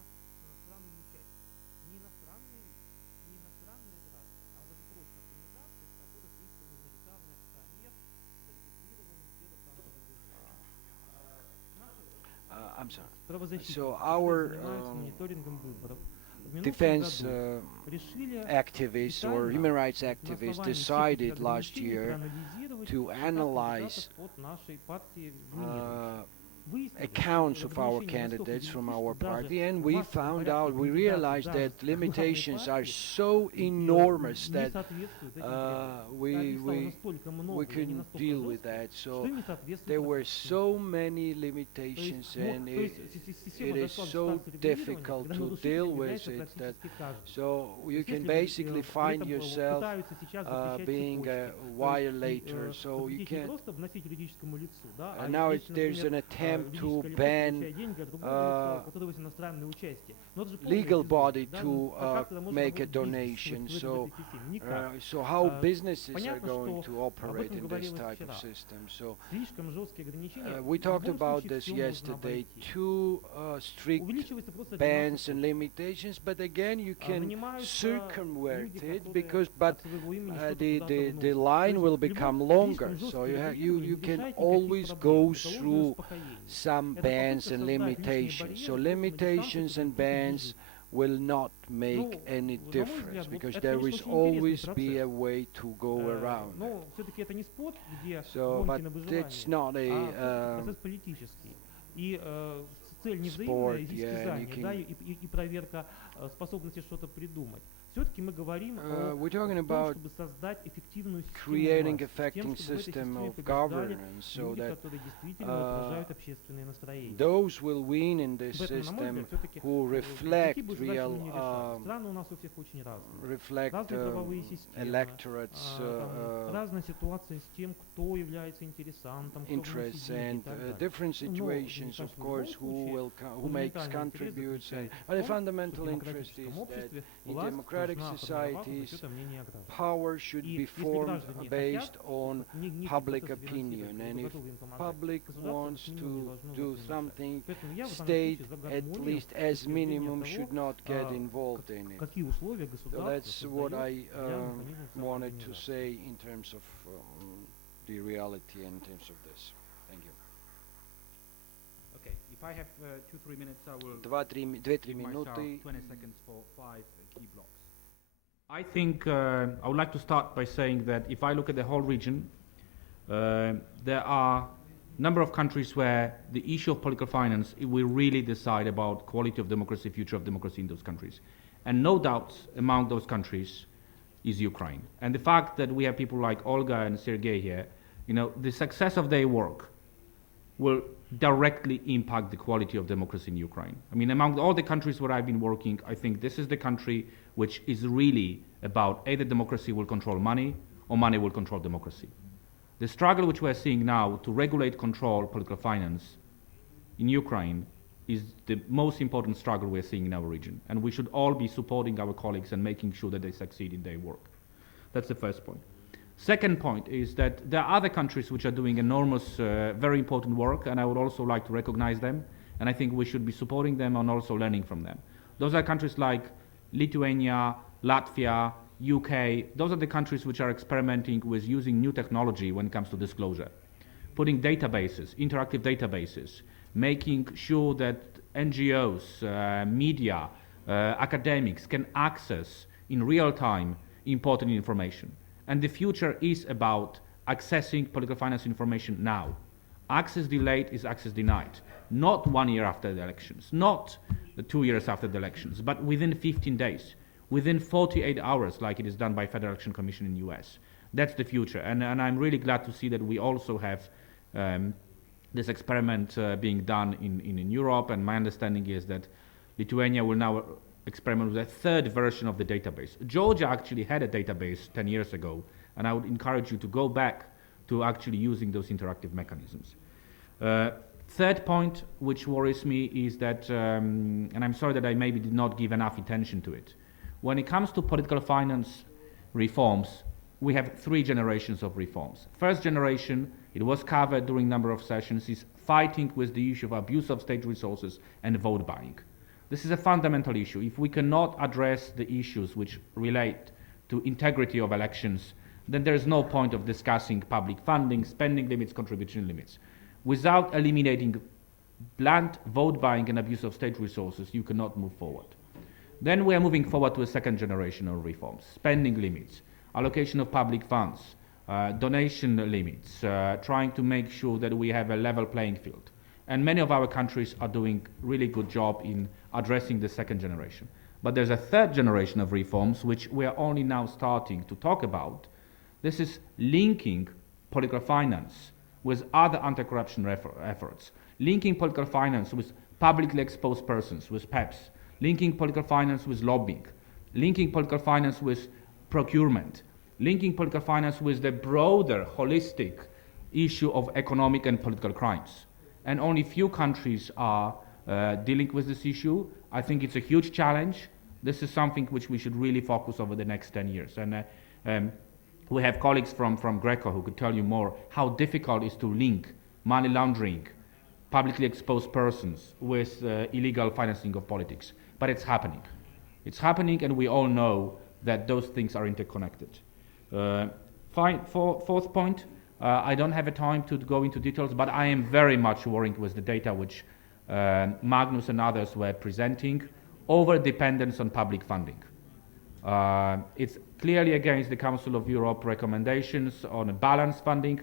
I'm sorry. правозащитники, So которые our занимаются мониторингом выборов, в минувшем defense году решили activists or human rights на activists основании decided всех last ограничений year проанализировать to как analyze кандидатов от нашей партии номинируют. accounts of our candidates from our party, and we found out, we realized that limitations are so enormous that we couldn't deal with that. So there were so many limitations, and it is so difficult to deal with it that so you can basically find yourself being a violator. So you can't. Now there's an attempt to ban legal body to make a donation. So how businesses are going to operate in this type of system? So we talked about this yesterday. Too strict bans and limitations, but again you can circumvent it because the line will become longer. So you can always go through some bans and limitations. So limitations and bans will not make any difference because there will always be a way to go around. So, but it's not a sport, yeah, and you can we're talking about creating effective system of governance so that those will win in this system who reflect real electorates interests and different situations, of course, who makes contributes. But the fundamental interest is that in democratic societies, power should be formed based on public opinion, and if public wants to do something, state at least as minimum should not get involved in it. So that's what I wanted to say in terms of the reality in terms of this. Thank you. Okay, if I have 2-3 minutes, I will 2-3 give myself minuty. 20 seconds for 5 key blocks. I think I would like to start by saying that if I look at the whole region, there are a number of countries where the issue of political finance will really decide about quality of democracy, future of democracy in those countries. And no doubt among those countries is Ukraine. And the fact that we have people like Olga and Sergei here, you know, the success of their work will directly impact the quality of democracy in Ukraine. I mean, among all the countries where I've been working, I think this is the country which is really about either democracy will control money or money will control democracy. The struggle which we're seeing now to regulate, control political finance in Ukraine is the most important struggle we're seeing in our region. And we should all be supporting our colleagues and making sure that they succeed in their work. That's the first point. Second point is that there are other countries which are doing enormous, very important work, and I would also like to recognize them, and I think we should be supporting them and also learning from them. Those are countries like Lithuania, Latvia, UK. Those are the countries which are experimenting with using new technology when it comes to disclosure. Putting databases, interactive databases, making sure that NGOs, media, academics can access in real time important information. And the future is about accessing political finance information now. Access delayed is access denied. Not 1 year after the elections, not 2 years after the elections, but within 15 days, within 48 hours, like it is done by Federal Election Commission in US. That's the future. And I'm really glad to see that we also have this experiment being done in Europe. And my understanding is that Lithuania will now experiment with a third version of the database. Georgia actually had a database 10 years ago, and I would encourage you to go back to actually using those interactive mechanisms. Third point which worries me is that, and I'm sorry that I maybe did not give enough attention to it, when it comes to political finance reforms, we have 3 generations of reforms. First generation, it was covered during a number of sessions, is fighting with the issue of abuse of state resources and vote buying. This is a fundamental issue. If we cannot address the issues which relate to integrity of elections, then there is no point of discussing public funding, spending limits, contribution limits. Without eliminating blunt vote buying and abuse of state resources, you cannot move forward. Then we are moving forward to a second generation of reforms, spending limits, allocation of public funds, donation limits, trying to make sure that we have a level playing field. And many of our countries are doing really good job in addressing the second generation. But there's a third generation of reforms which we are only now starting to talk about. This is linking political finance with other anti-corruption efforts, linking political finance with publicly exposed persons, with PEPs, linking political finance with lobbying, linking political finance with procurement, linking political finance with the broader, holistic issue of economic and political crimes. And only few countries are dealing with this issue. I think it's a huge challenge. This is something which we should really focus over the next 10 years. And we have colleagues from Greco who could tell you more how difficult it is to link money laundering, publicly exposed persons with illegal financing of politics. But it's happening. It's happening, and we all know that those things are interconnected. Fourth point, I don't have a time to go into details, but I am very much worrying with the data which Magnus and others were presenting, over-dependence on public funding. It's clearly against the Council of Europe recommendations on a balanced funding.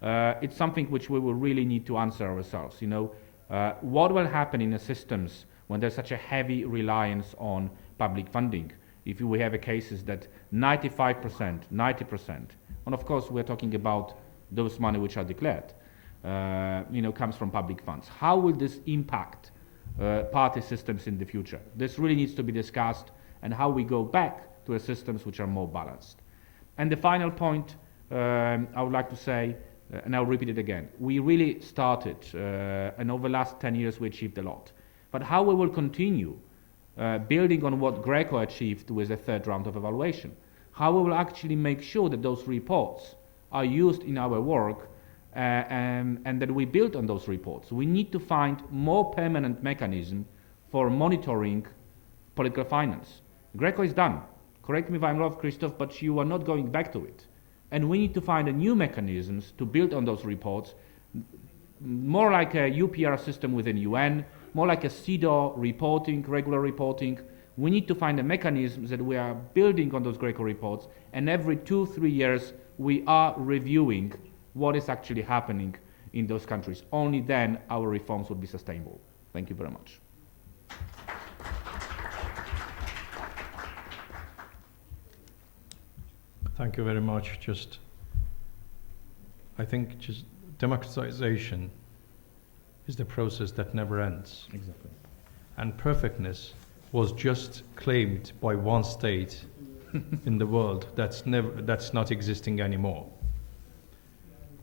It's something which we will really need to answer ourselves. You know, what will happen in the systems when there's such a heavy reliance on public funding? If we have cases that 95%, 90%, and of course we're talking about those money which are declared, comes from public funds. How will this impact party systems in the future? This really needs to be discussed, and how we go back to a systems which are more balanced. And the final point I would like to say, and I'll repeat it again, we really started, and over the last 10 years we achieved a lot. But how we will continue building on what Greco achieved with the third round of evaluation, how we will actually make sure that those reports are used in our work and that we build on those reports. We need to find more permanent mechanism for monitoring political finance. Greco is done. Correct me if I'm wrong, Christoph, but you are not going back to it. And we need to find new mechanisms to build on those reports, more like a UPR system within UN, more like a CEDAW reporting, regular reporting. We need to find the mechanisms that we are building on those Greco reports, and every 2-3 years we are reviewing what is actually happening in those countries. Only then our reforms will be sustainable. Thank you very much. Thank you very much. I think democratization is the process that never ends. Exactly. And perfectness was just claimed by one state in the world that's not existing anymore.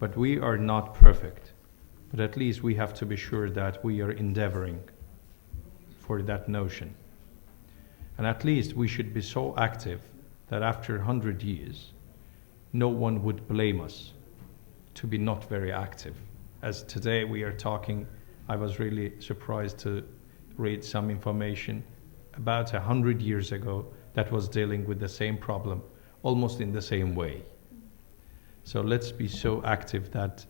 But we are not perfect. But at least we have to be sure that we are endeavoring for that notion. And at least we should be so active that after 100 years, no one would blame us to be not very active. As today we are talking, I was really surprised to read some information about 100 years ago that was dealing with the same problem, almost in the same way. So let's be so active that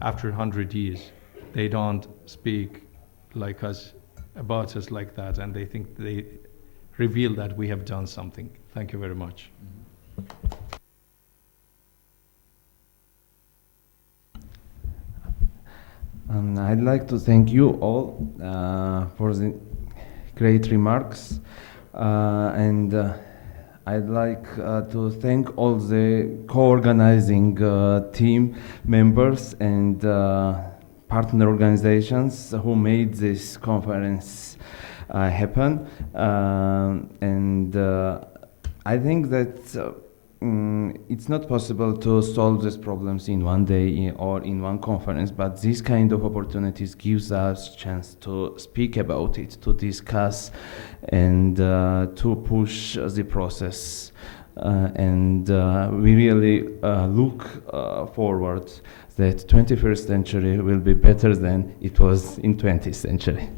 after 100 years, they don't speak like us, about us like that, and they think they reveal that we have done something. Thank you very much. I'd like to thank you all for the great remarks, and I'd like to thank all the co-organizing team members and partner organizations who made this conference happen. And I think that it's not possible to solve these problems in one day or in one conference, but this kind of opportunities gives us chance to speak about it, to discuss, and to push the process. And we really look forward that 21st century will be better than it was in 20th century.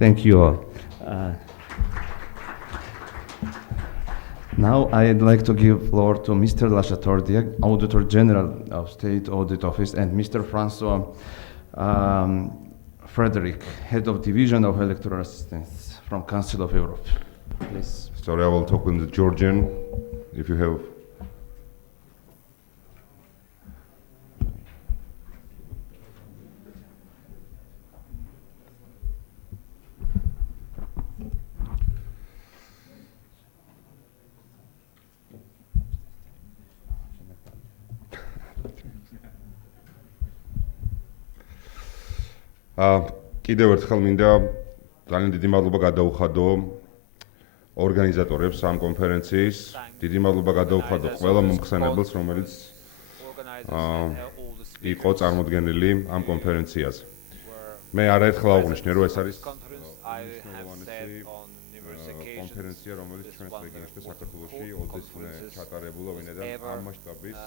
Thank you all. Now I'd like to give floor to Mr. Lachatordiak, Auditor General of State Audit Office, and Mr. Francois Frederick, Head of Division of Electoral Assistance from Council of Europe. Please. Sorry, I will talk in the Georgian, if you have. კიდევ ერთხელ მინდა ძალიან დიდი მადლობა გადაუხადო ორგანიზატორებს ამ კონფერენციის. დიდი მადლობა გადაუხადო ყველა მომხსენებელს, რომელიც იყო წარმოდგენილი ამ კონფერენციაზე. მე არაერთხელ აღვნიშნე, რომ ეს არის კონფერენცია, რომელიც ჩვენს რეგიონში და საქართველოში ოდესმე ჩატარებულა, ვინაიდან ამ მასშტაბის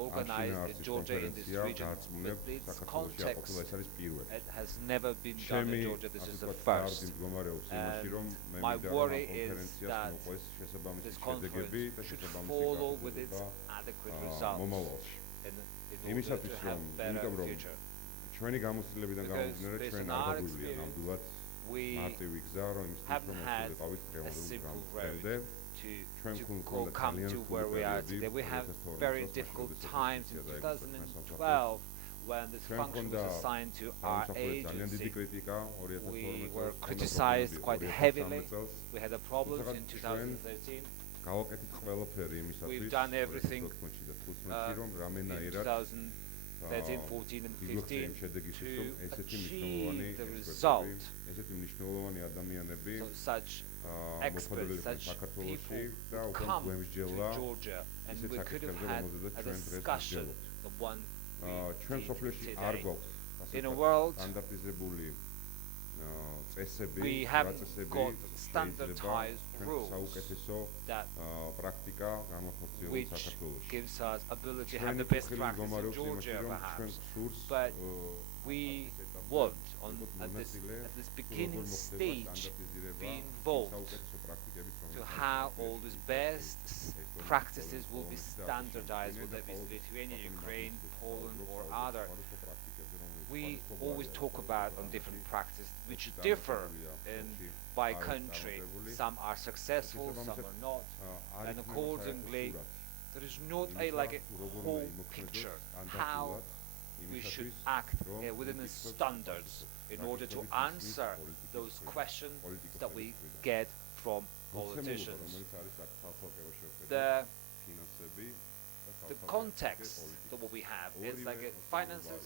organized in Georgia in this region with this context. It has never been done in Georgia. This is the first. My worry is that this conference should follow with its adequate results in order to have better future. Because based on our experience, we haven't had a simple road to come to where we are today. We have very difficult times in 2012 when this function was assigned to our agency. We were criticized quite heavily. We had problems in 2013. We've done everything in 2013, 14 and 15 to achieve the result. So such experts, such people would come to Georgia, and we could have had a discussion, the one we did today. In a world, we haven't got standardized rules that which gives us ability to have the best practice in Georgia, perhaps. But we want, at this beginning stage, be involved to how all these best practices will be standardized, whether it is Lithuania, Ukraine, Poland, or other. We always talk about on different practices which differ by country. Some are successful, some are not, and accordingly, there is not a whole picture how we should act within the standards in order to answer those questions that we get from politicians. The context that what we have is finances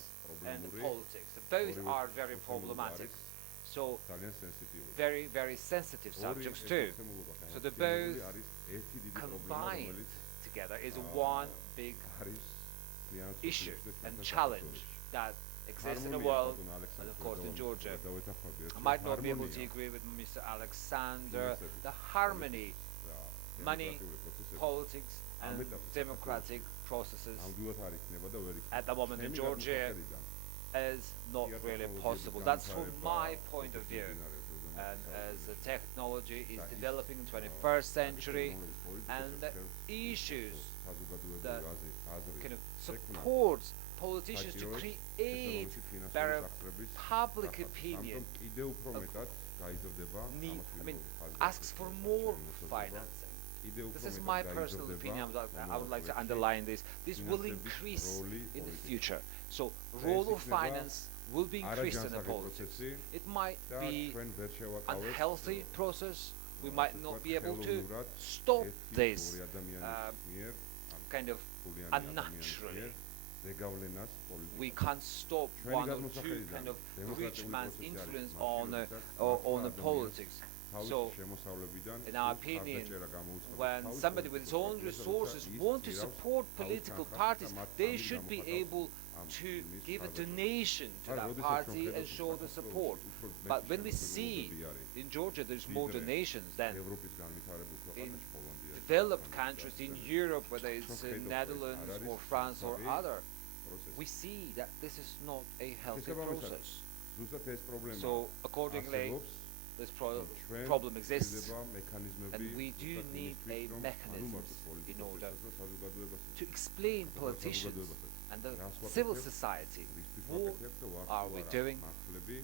and politics. Both are very problematic. So very, very sensitive subjects too. So they both combined together is one big issue and challenge that exists in the world, and of course in Georgia. I might not be able to agree with Mr. Alexander. The harmony, money, politics, and democratic processes at the moment in Georgia is not really possible. That's from my point of view. And as the technology is developing in the 21st century, and the issues that kind of supports politicians to create better public opinion, asks for more financing. This is my personal opinion. I would like to underline this. This will increase in the future. So, role of finance will be increased in the politics. It might be an unhealthy process. We might not be able to stop this kind of unnaturally. We can't stop one or two kind of rich man's influence on the politics. So, in our opinion, when somebody with his own resources want to support political parties, they should be able to give a donation to that party and show the support. But when we see in Georgia there's more donations than in developed countries in Europe, whether it's Netherlands or France or other, we see that this is not a healthy process. So accordingly, this problem exists, and we do need a mechanism in order to explain politicians and the civil society what are we doing,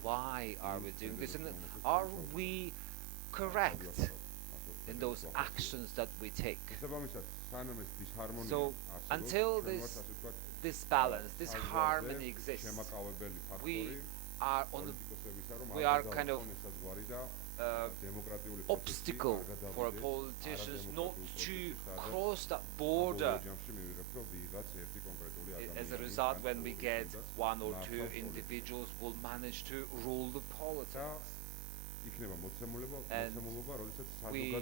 why are we doing this, and are we correct in those actions that we take. So until this balance, this harmony exists, we are kind of obstacle for politicians not to cross that border. As a result, when we get one or two individuals will manage to rule the politics, and we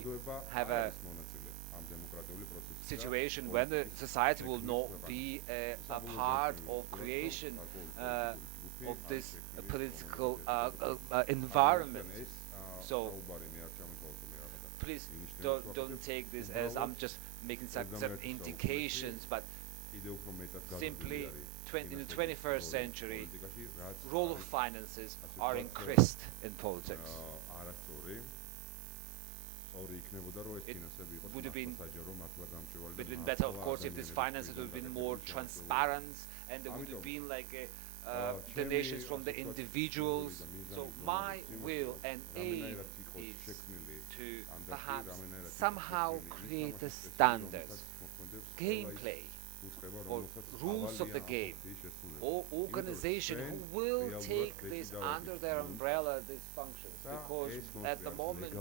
have a situation when the society will not be a part of creation of this political environment. So please don't take this as I'm just making certain indications, but simply in the 21st century, role of finances are increased in politics. It would have been better, of course, if these finances would have been more transparent, and there would have been like donations from the individuals. So my will and aim is to perhaps somehow create a standard, gameplay, or rules of the game, or organization who will take this under their umbrella, these functions, because at the moment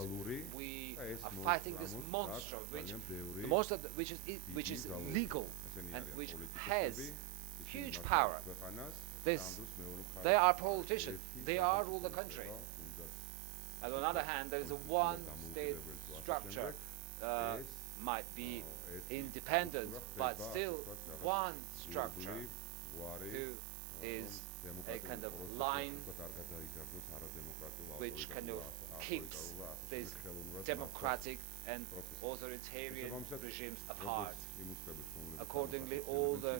we are fighting this monster, which is legal and which has huge power. They are politicians, they are rule the country. And on the other hand, there is a one-state structure, might be independent, but still one structure who is a kind of line which kind of keeps these democratic and authoritarian regimes apart. Accordingly, all the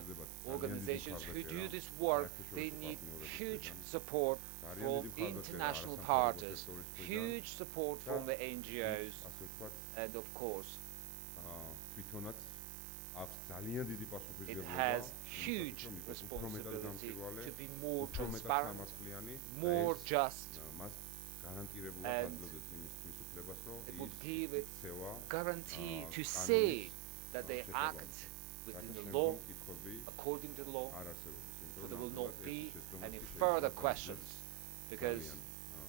organizations who do this work, they need huge support from international partners, huge support from the NGOs, and of course, it has huge responsibility to be more transparent, more just, and it would give it guarantee to say that they act within the law, according to the law, so there will not be any further questions, because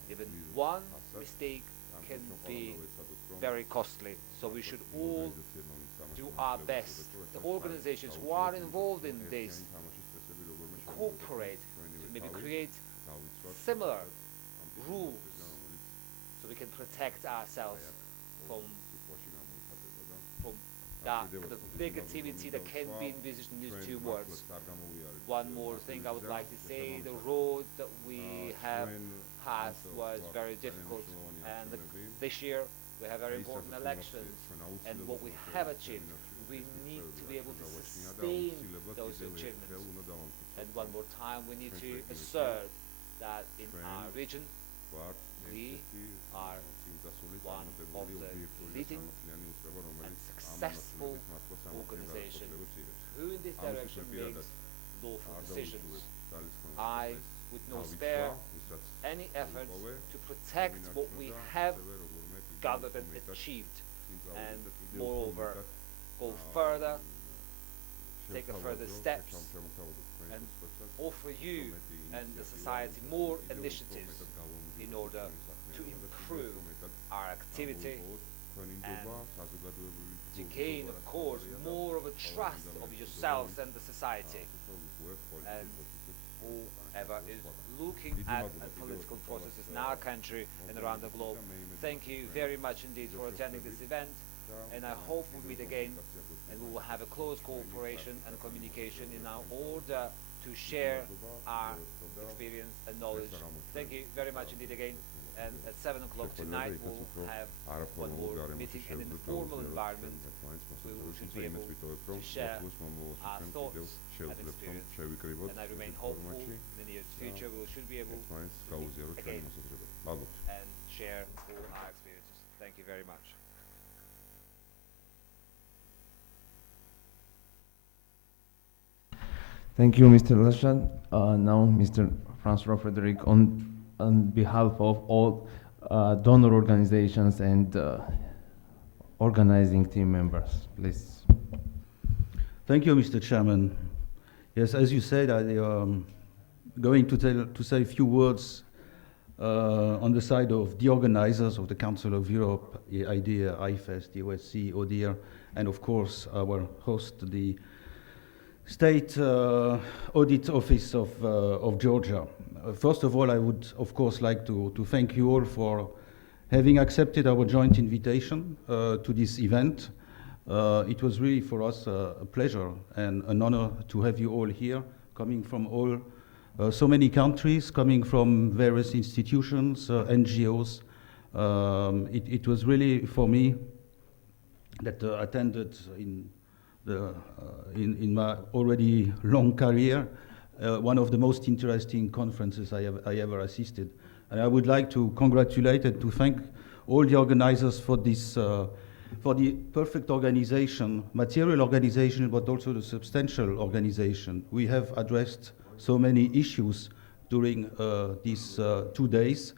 even one mistake can be very costly. So we should all do our best. The organizations who are involved in this cooperate to maybe create similar rules so we can protect ourselves from the negativity that can be envisaged in these two words. One more thing I would like to say, the road that we have passed was very difficult, and this year we have very important elections, and what we have achieved, we need to be able to sustain those achievements. And one more time, we need to assert that in our region, we are one of the leading and successful organizations who in this direction makes lawful decisions. I would not spare any effort to protect what we have gathered and achieved, and moreover go further, take a further steps, and offer you and the society more initiatives in order to improve our activity and to gain, of course, more of a trust of yourselves and the society. And whoever is looking at political processes in our country and around the globe, thank you very much indeed for attending this event, and I hope we meet again and we will have a close cooperation and communication in our order to share our experience and knowledge. Thank you very much indeed again, and at 7 o'clock tonight we'll have one more meeting in an informal environment where we should be able to share our thoughts and experience, and I remain hopeful in the near future we should be able to meet again and share all our experiences. Thank you very much. Thank you, Mr. Lashan. Now, Mr. Francois Frederic, on behalf of all donor organizations and organizing team members, please. Thank you, Mr. Chairman. Yes, as you said, I am going to say a few words on the side of the organizers of the Council of Europe, the IDEA, IFEST, the OSCE, ODIHR, and of course our host, the State Audit Office of Georgia. First of all, I would of course like to thank you all for having accepted our joint invitation to this event. It was really for us a pleasure and an honor to have you all here, coming from so many countries, coming from various institutions, NGOs. It was really for me that attended in my already long career one of the most interesting conferences I ever assisted. And I would like to congratulate and to thank all the organizers for this for the perfect organization, material organization, but also the substantial organization. We have addressed so many issues during these 2 days.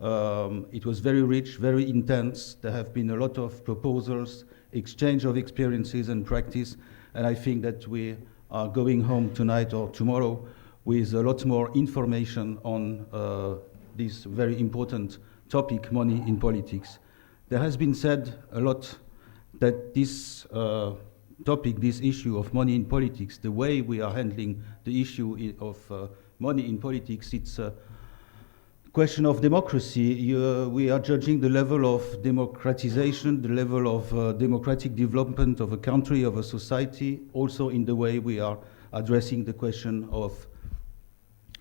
It was very rich, very intense. There have been a lot of proposals, exchange of experiences and practice, and I think that we are going home tonight or tomorrow with a lot more information on this very important topic, money in politics. There has been said a lot that this topic, this issue of money in politics, the way we are handling the issue of money in politics, it's a question of democracy. We are judging the level of democratization, the level of democratic development of a country, of a society, also in the way we are addressing the question of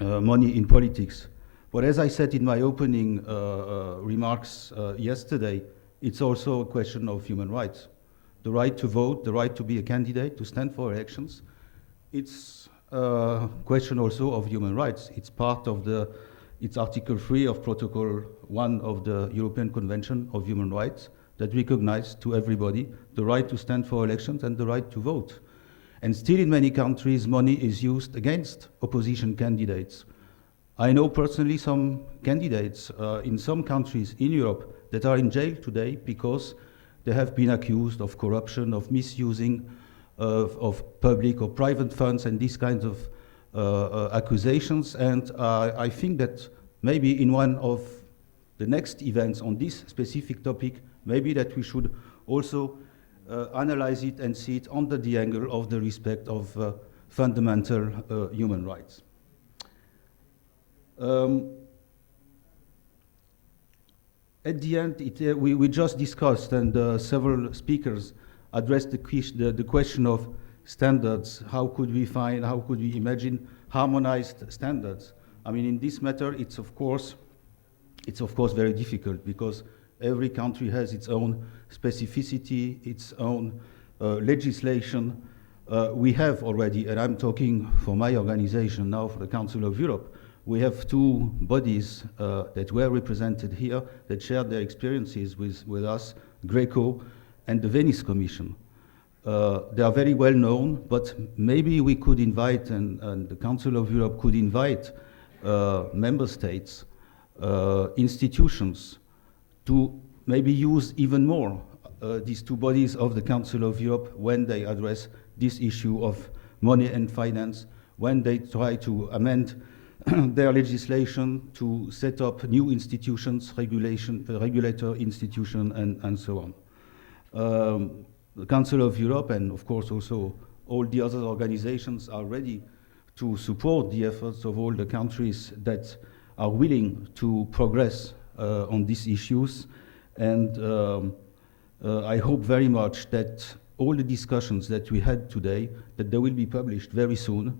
money in politics. But as I said in my opening remarks yesterday, it's also a question of human rights. The right to vote, the right to be a candidate, to stand for elections. It's a question also of human rights. It's part of it's Article 3 of Protocol 1 of the European Convention of Human Rights that recognizes to everybody the right to stand for elections and the right to vote. And still in many countries, money is used against opposition candidates. I know personally some candidates in some countries in Europe that are in jail today because they have been accused of corruption, of misusing of public or private funds and these kinds of accusations. And I think that maybe in one of the next events on this specific topic, maybe that we should also analyze it and see it under the angle of the respect of fundamental human rights. At the end, we just discussed, and several speakers addressed the question of standards. How could we imagine harmonized standards? I mean, in this matter, it's of course very difficult because every country has its own specificity, its own legislation. We have already, and I'm talking for my organization now, for the Council of Europe, we have two bodies that were represented here that shared their experiences with us, Greco and the Venice Commission. They are very well known, but maybe we could invite, and the Council of Europe could invite member states, institutions, to maybe use even more these two bodies of the Council of Europe when they address this issue of money and finance, when they try to amend their legislation to set up new institutions, regulatory institution, and so on. The Council of Europe, and of course also all the other organizations, are ready to support the efforts of all the countries that are willing to progress on these issues. And I hope very much that all the discussions that we had today, that they will be published very soon,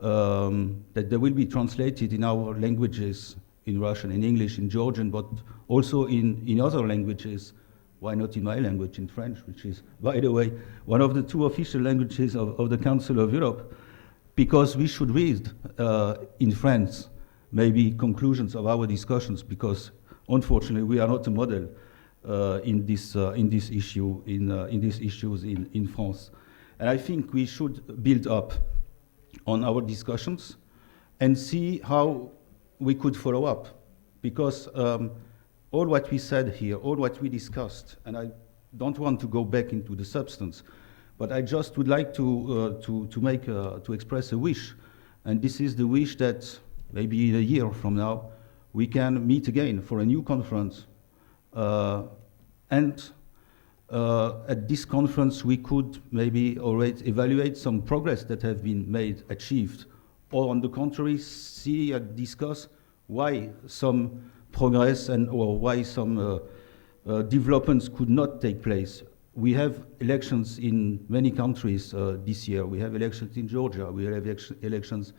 that they will be translated in our languages, in Russian, in English, in Georgian, but also in other languages. Why not in my language, in French, which is, by the way, one of the two official languages of the Council of Europe, because we should read in French maybe conclusions of our discussions, because unfortunately, we are not a model in this issue in these issues in France. And I think we should build up on our discussions and see how we could follow up, because all what we said here, all what we discussed, and I don't want to go back into the substance, but I just would like to express a wish, and this is the wish that maybe in a year from now we can meet again for a new conference, and at this conference we could maybe already evaluate some progress that have been made, achieved, or on the contrary, see and discuss why some progress or why some developments could not take place. We have elections in many countries this year. We have elections in Georgia. We have elections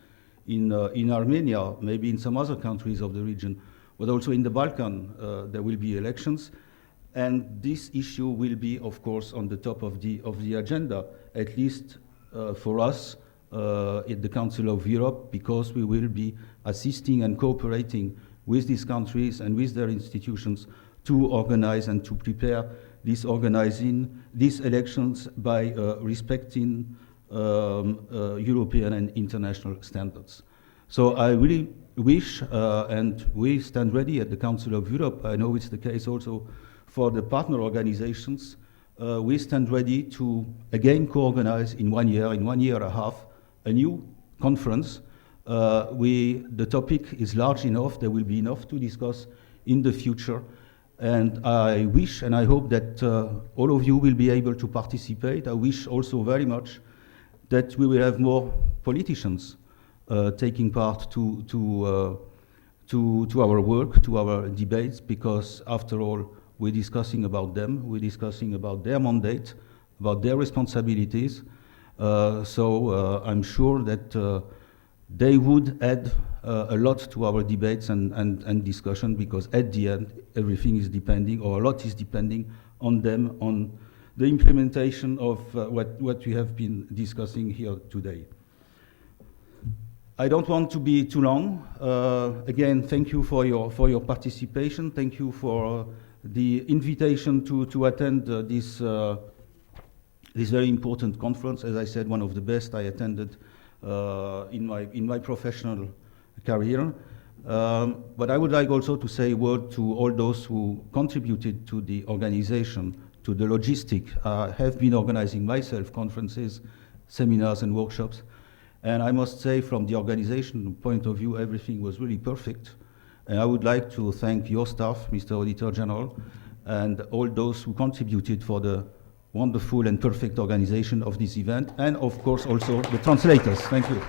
in Armenia, maybe in some other countries of the region, but also in the Balkan there will be elections. And this issue will be, of course, on the top of the agenda, at least for us at the Council of Europe, because we will be assisting and cooperating with these countries and with their institutions to organize and to prepare organizing these elections by respecting European and international standards. So I really wish, and we stand ready at the Council of Europe, I know it's the case also for the partner organizations, we stand ready to again co-organize in 1 year, in 1 year and a half, a new conference. The topic is large enough, there will be enough to discuss in the future, and I wish and I hope that all of you will be able to participate. I wish also very much that we will have more politicians taking part to our work, to our debates, because after all, we're discussing about them, we're discussing about their mandate, about their responsibilities. So I'm sure that they would add a lot to our debates and discussion, because at the end, everything is depending, or a lot is depending on them, on the implementation of what we have been discussing here today. I don't want to be too long. Again, thank you for your participation. Thank you for the invitation to attend this very important conference. As I said, one of the best I attended in my professional career. But I would like also to say a word to all those who contributed to the organization, to the logistic. I have been organizing myself conferences, seminars and workshops. And I must say, from the organization point of view, everything was really perfect. And I would like to thank your staff, Mr. Auditor General, and all those who contributed for the wonderful and perfect organization of this event, and of course also the translators. Thank you.